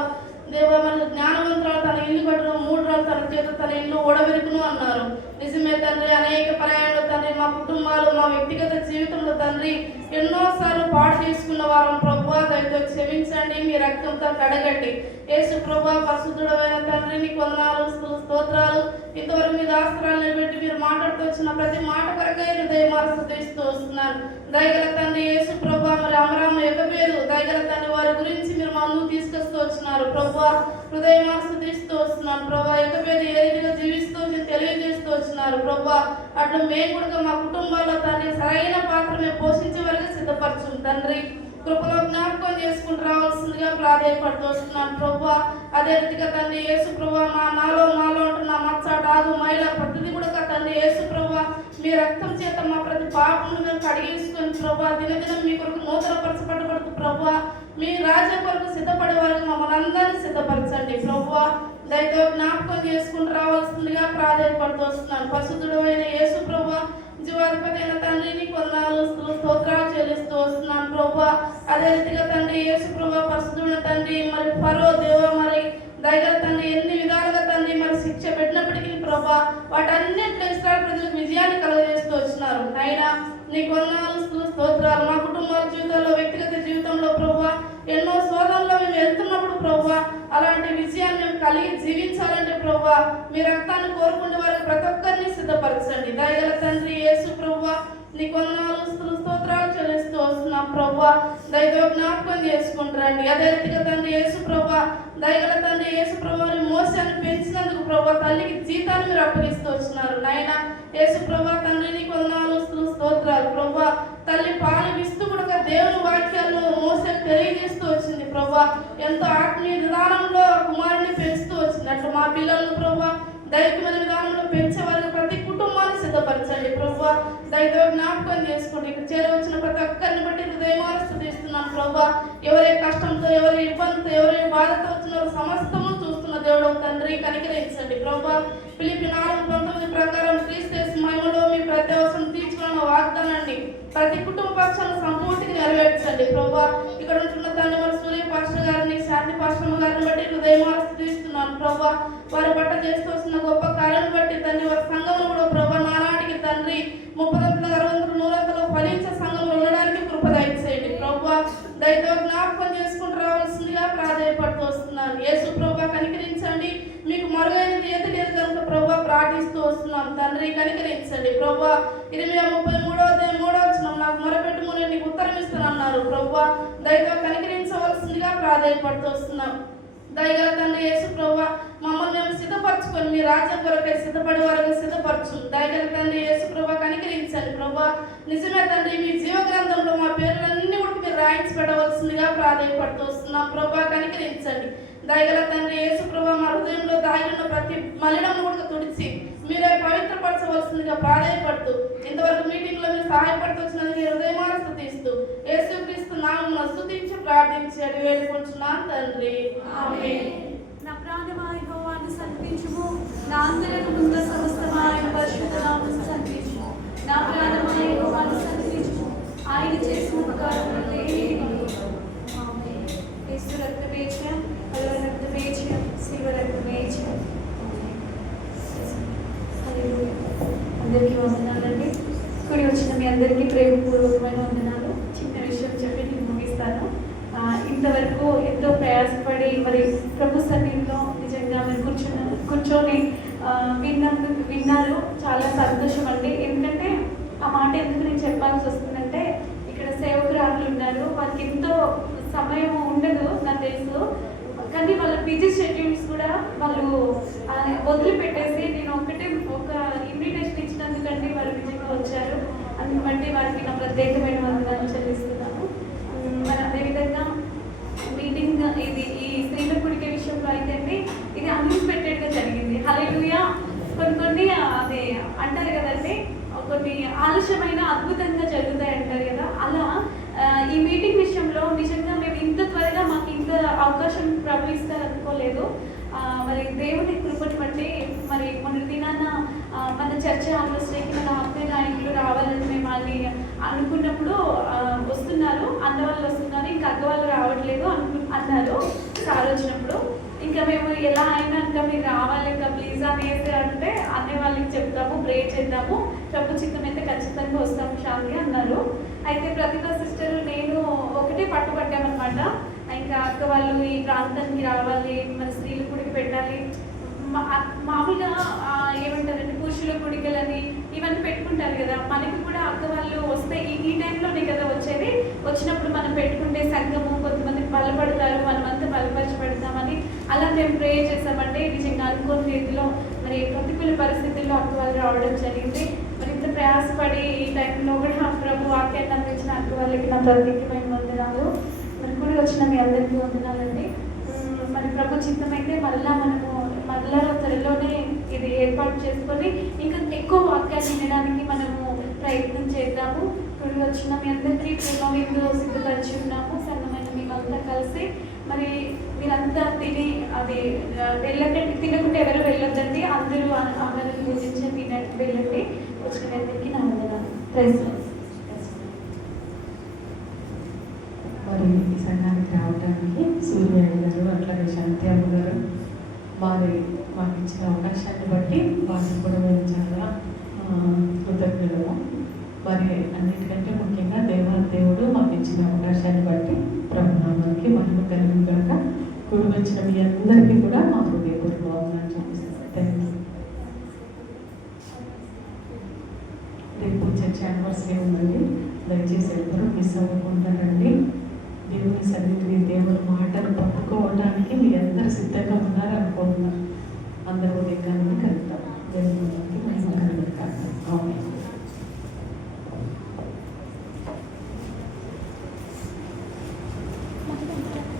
దేవా మన జ్ఞానవంతురాలు తన ఇల్లు కట్టును, 3 రోజులు తన చేత తన ఇల్లు ఓడబెరుకును అన్నారు. నిజమే తండ్రి. అనేక ప్రయాణాలు తండ్రి, మా కుటుంబాలు మా వ్యక్తిగత జీవితంలో తండ్రి ఎన్నోసార్లు పాడు చేసుకున్న వారం ప్రభువా, దయతో క్షమించండి, మీ రక్తంతో కడగండి. యేసు ప్రభువా, పరిశుద్ధుడైన తండ్రి, నీకు వందనాలు స్తోత్రాలు. ఇంతవరకు మీ దాస్త్రాలను పెట్టి మీరు మాట్లాడుతూ వచ్చిన ప్రతి మాట కొరకై హృదయమాస్తుతిస్తూ వస్తున్నాను. దయగల తండ్రి యేసు ప్రభువా, మరి అమరామ ఎగబేరు దయగల తండ్రి వారి గురించి మీరు మా ముందు తీసుకొస్తూ వచ్చినారు ప్రభువా. హృదయమాస్తుతిస్తూ వస్తున్నాను ప్రభువా. ఎగబేరు ఏ రీతిగా జీవిస్తూ తెలియజేస్తూ వచ్చినారు ప్రభువా. అట్లా మేము కూడా మా కుటుంబాల్లో తండ్రి సరైన పాత్ర మేము పోషించే వరకు సిద్ధపరచు తండ్రి. కృపలో జ్ఞాపకం చేసుకుంటూ రావాల్సిందిగా ప్రాధాన్యపడుతూ వస్తున్నాను ప్రభువా. అదే రీతిగా తండ్రి యేసు ప్రభువా, మాలో ఉంటున్న మచ్చ, డాగు, మైల ప్రతిదీ కూడా తండ్రి యేసు ప్రభువా, మీ రక్తం చేత మా ప్రతి పాపమును మేము కడిగేసుకొని ప్రభువా, దినదినం మీ కొరకు నూతన పరచబడబడుతూ ప్రభువా, మీ రాజ్యం కొరకు సిద్ధపడే వారికి మమ్మల్ని అందరినీ సిద్ధపరచండి ప్రభువా. దయతో జ్ఞాపకం చేసుకుంటూ రావాల్సిందిగా ప్రాధాన్యపడుతూ వస్తున్నాను. పరిశుద్ధుడు అయిన యేసు ప్రభువా, జీవాధిపతి అయిన తండ్రి నీకు వందనాలు స్తోత్రాలు చెల్లిస్తూ వస్తున్నాను ప్రభువా. అదే రీతిగా తండ్రి యేసు ప్రభువా, పరిశుద్ధుడైన తండ్రి మరి ఫరో దేవ మరి దయగల తండ్రి ఎన్ని విధాలుగా తండ్రి మరి శిక్ష పెట్టినప్పటికీ ప్రభా వాటన్నింటిలో ఇస్రాయేల్ ప్రజలకు విజయాన్ని కలుగజేస్తూ వచ్చినారు. అయినా నీకు వందనాలు స్తోత్రాలు. మా కుటుంబాల జీవితంలో వ్యక్తిగత జీవితంలో ప్రభా ఎన్నో శోధనలో మేము వెళ్తున్నప్పుడు ప్రభా అలాంటి విజయాన్ని మేము కలిగి జీవించాలంటే ప్రభా మీ రక్తాన్ని కోరుకునే వారికి ప్రతి ఒక్కరిని సిద్ధపరచండి. దయగల తండ్రి యేసు ప్రభా నీకు వందనాలు స్తోత్రాలు చెల్లిస్తూ వస్తున్నాం ప్రభా. దయతో జ్ఞాపకం చేసుకుంటారండి. అదే రీతిగా తండ్రి యేసు ప్రభా దయగల తండ్రి యేసు ప్రభాని మోసాన్ని పెంచినందుకు ప్రభా తల్లికి జీతాన్ని మీరు అప్పగిస్తూ వచ్చినారు. నాయన యేసు ప్రభా తండ్రి నీకు వందనాలు స్తోత్రాలు ప్రభా. తల్లి పాలిస్తూ కూడా దేవుని వాక్యాలను మోసకు తెలియజేస్తూ వచ్చింది ప్రభా. ఎంతో ఆత్మీయ విధానంలో కుమారుని పెంచుతూ వచ్చింది. అట్లా మా పిల్లలను ప్రభా దైవికమైన విధానంలో పెంచేవారికి ప్రతి కుటుంబాన్ని సిద్ధపరచండి ప్రభా. దైవ జ్ఞాపకం చేసుకోండి. ఇక్కడ చేరవచ్చిన ప్రతి ఒక్కరిని బట్టి హృదయమానస్తు తీస్తున్నాను ప్రభా. ఎవరే కష్టంతో ఎవరి ఇబ్బందితో ఎవరి బాధతో వచ్చినారో సమస్తము చూస్తున్న దేవుడు తండ్రి కనికరించండి ప్రభా. ఫిలిప్పీ 4:19 ప్రకారం క్రీస్తు మహిమలో మీ ప్రతి అవసరం తీర్చుకున్న వాగ్దానాన్ని ప్రతి కుటుంబ పక్షాలను సంపూర్తిగా నెరవేర్చండి ప్రభా. ఇక్కడ ఉంటున్న తండ్రి మరి సూర్య పాస్టర్ గారిని శాంతి పాస్టర్ గారిని బట్టి హృదయమానస్తు తీస్తున్నాను ప్రభా. వారి బట్ట చేస్తూ వస్తున్న గొప్ప కార్యాన్ని బట్టి తండ్రి వారి సంఘంలో కూడా ప్రభా నానాటికి తండ్రి 30 60 100 ఫలించే సంఘంలో ఉండడానికి కృప దయచేయండి ప్రభా. దయతో జ్ఞాపకం చేసుకుంటూ రావాల్సిందిగా ప్రాధాన్యపడుతూ వస్తున్నాను. యేసు ప్రభా కనికరించండి. మీకు మరుగైనది ఏది లేదు కనుక ప్రభా ప్రార్థిస్తూ వస్తున్నాం తండ్రి కనికరించండి ప్రభా. 33 నాకు మొరపెట్టుము నేను నీకు ఉత్తరం ఇస్తానన్నారు ప్రభా. దయతో కనికరించవలసిందిగా ప్రాధాన్యపడుతూ వస్తున్నాం. దయగల తండ్రి యేసు ప్రభా మమ్మల్ని మేము సిద్ధపరచుకొని మీ రాజ్యం కొరకై సిద్ధపడే వారికి సిద్ధపరచు. దయగల తండ్రి యేసు ప్రభా కనికరించండి ప్రభా. నిజమే తండ్రి మీ జీవ గ్రంథంలో మా పేర్లన్నీ కూడా మీరు రాయించి పెట్టవలసిందిగా ప్రాధాన్యపడుతూ వస్తున్నాం ప్రభా కనికరించండి. దయగల తండ్రి యేసు ప్రభా మా హృదయంలో దాగిన ప్రతి మలినం కూడా తుడిచి మీరే పవిత్రపరచవలసిందిగా ప్రాధాన్యపడుతూ ఇంతవరకు మీటింగ్ లో మీరు సహాయపడుతూ వచ్చినందుకు హృదయమాన స్తుతిస్తూ యేసుక్రీస్తు నామమున స్తుతించి ప్రార్థించి అడిగి వేడుకుంటున్నాను తండ్రి ఆమేన్. నా ప్రాణమా యెహోవాను సన్నిధించుము, నా అంతరంగ ముందు సమస్తమైన పరిశుద్ధ నామమును సన్నిధించుము. నా ప్రాణమా యెహోవాను సన్నిధించుము, ఆయన చేసిన ఉపకారములు లేనివి. ఆమేన్. యేసు రక్తమే జయం, కలువ రక్తమే జయం, శివ రక్తమే జయం. అందరికీ వందనాలండి. కూడి వచ్చిన మీ అందరికీ ప్రేమపూర్వకమైన వందనాలు. చిన్న విషయం చెప్పి నేను ముగిస్తాను. ఇంతవరకు ఎంతో ప్రయాసపడి మరి ప్రభు సన్నిధిలో నిజంగా మీరు కూర్చొని విన్నారు. చాలా సంతోషం అండి. ఎందుకంటే ఆ మాట ఎందుకు నేను చెప్పాల్సి వస్తుందంటే ఇక్కడ సేవకురాలు ఉన్నారు, వారికి ఎంతో సమయం ఉండదు నాకు తెలుసు. కానీ వాళ్ళ బిజీ షెడ్యూల్స్ కూడా వాళ్ళు వదిలిపెట్టేసి నేను ఒక ఇన్విటేషన్ ఇచ్చినందుకండి వాళ్ళు నిజంగా వచ్చారు. అందుకు బట్టి వారికి నా ప్రత్యేకమైన వందనాలు చెల్లిస్తున్నాను. మరి అదేవిధంగా మీటింగ్ ఇది ఈ స్త్రీల కుడికే విషయంలో అయితే ఇది అన్ఎక్స్పెక్టెడ్గా జరిగింది. హల్లెలూయా. కొన్ని అది అంటారు కదండి, కొన్ని ఆలస్యమైన అద్భుతంగా జరుగుతాయి అంటారు కదా. అలా ఈ మీటింగ్ విషయంలో నిజంగా మేము ఇంత త్వరగా మాకు ఇంత అవకాశం ప్రభు ఇస్తారు అనుకోలేదు. మరి దేవుని కృపను బట్టి మరి మొన్న దినాన మన చర్చ ఆలోచనకి మన ఆత్మీయ నాయకులు రావాలని మేము వాళ్ళని అనుకున్నప్పుడు వస్తున్నారు, అన్న వాళ్ళు వస్తున్నారు, ఇంకా అక్క వాళ్ళు రావట్లేదు అన్నారు సార్ వచ్చినప్పుడు. ఇంకా మేము ఎలా అయినా ఇంకా మీరు రావాలి ఇంకా ప్లీజ్ అనేసి అంటే అనే వాళ్ళకి చెప్తాము, ప్రే చేద్దాము, ప్రభు చిత్తం అయితే ఖచ్చితంగా వస్తాము శాంతి అన్నారు. అయితే ప్రతిభ సిస్టర్ నేను ఒకటే పట్టుబట్టామన్నమాట. ఇంకా అక్క వాళ్ళు ఈ ప్రాంతానికి రావాలి, మన స్త్రీల గుడికి పెట్టాలి, మామూలుగా ఏమంటారంటే పురుషుల గుడికలని ఇవన్నీ పెట్టుకుంటారు కదా. మనకి కూడా అక్క వాళ్ళు వస్తే ఈ టైంలోనే కదా వచ్చేది. వచ్చినప్పుడు మనం పెట్టుకుంటే సంఘము కొంతమంది బలపడతారు, మనమంతా బలపరచబడతామని అలా మేము ప్రే చేసామంటే నిజంగా అనుకోని రీతిలో మరి ప్రతికూల పరిస్థితుల్లో అక్క వాళ్ళు రావడం జరిగింది. మరి ఇంత ప్రయాసపడి ఈ టైంలో కూడా ప్రభు వాక్యాన్ని అందించిన అక్క వాళ్ళకి నా ప్రత్యేకమైన వందనాలు. మరి కూడా వచ్చిన మీ అందరికీ వందనాలండి. మరి ప్రభు చిత్తమైతే మళ్ళా త్వరలోనే ఇది ఏర్పాటు చేసుకొని ఇంకా ఎక్కువ వాక్యాన్ని వినడానికి మనము ప్రయత్నం చేద్దాము. ఇప్పుడు వచ్చిన మీ అందరికీ ప్రేమ విందు సిద్ధపరిచి ఉన్నాము. సంఘమైన మీ అంతా అది వెళ్ళకండి, తినకుండా ఎవరు వెళ్ళొద్దండి, అందరూ ఆహారం పూజించి వెళ్ళండి. వచ్చిన అందరికీ నా వందనాలు. Praise lord. మరి ఈ సంఘానికి రావడానికి సూర్య గారు అట్లాగే శాంతి అమ్మ గారు మాకు ఇచ్చిన అవకాశాన్ని బట్టి వాటికి కూడా మేము చాలా కృతజ్ఞులము. మరి అన్నిటికంటే ముఖ్యంగా దేవుడు మాకు ఇచ్చిన అవకాశాన్ని బట్టి ప్రభునామానికి మహిమ కలిగిన కనుక కూడి వచ్చిన మీ అందరికీ కూడా మా హృదయపూర్వక వందనాలు చూపిస్తున్నాను. Thank you. రేపు చర్చ యానివర్సరీ ఉందండి, దయచేసి ఎవరు మిస్ అవ్వకుండానండి. దేవుని సన్నిధిని దేవుని మాటను పట్టుకోవడానికి మీ అందరు సిద్ధంగా ఉన్నారనుకుంటున్నాను. అందరూ ఉదయంగానే కలుగుతాం. దేవునికి మహిమ కలుగును కాక. ఆమేన్. మాట్లాడతారా?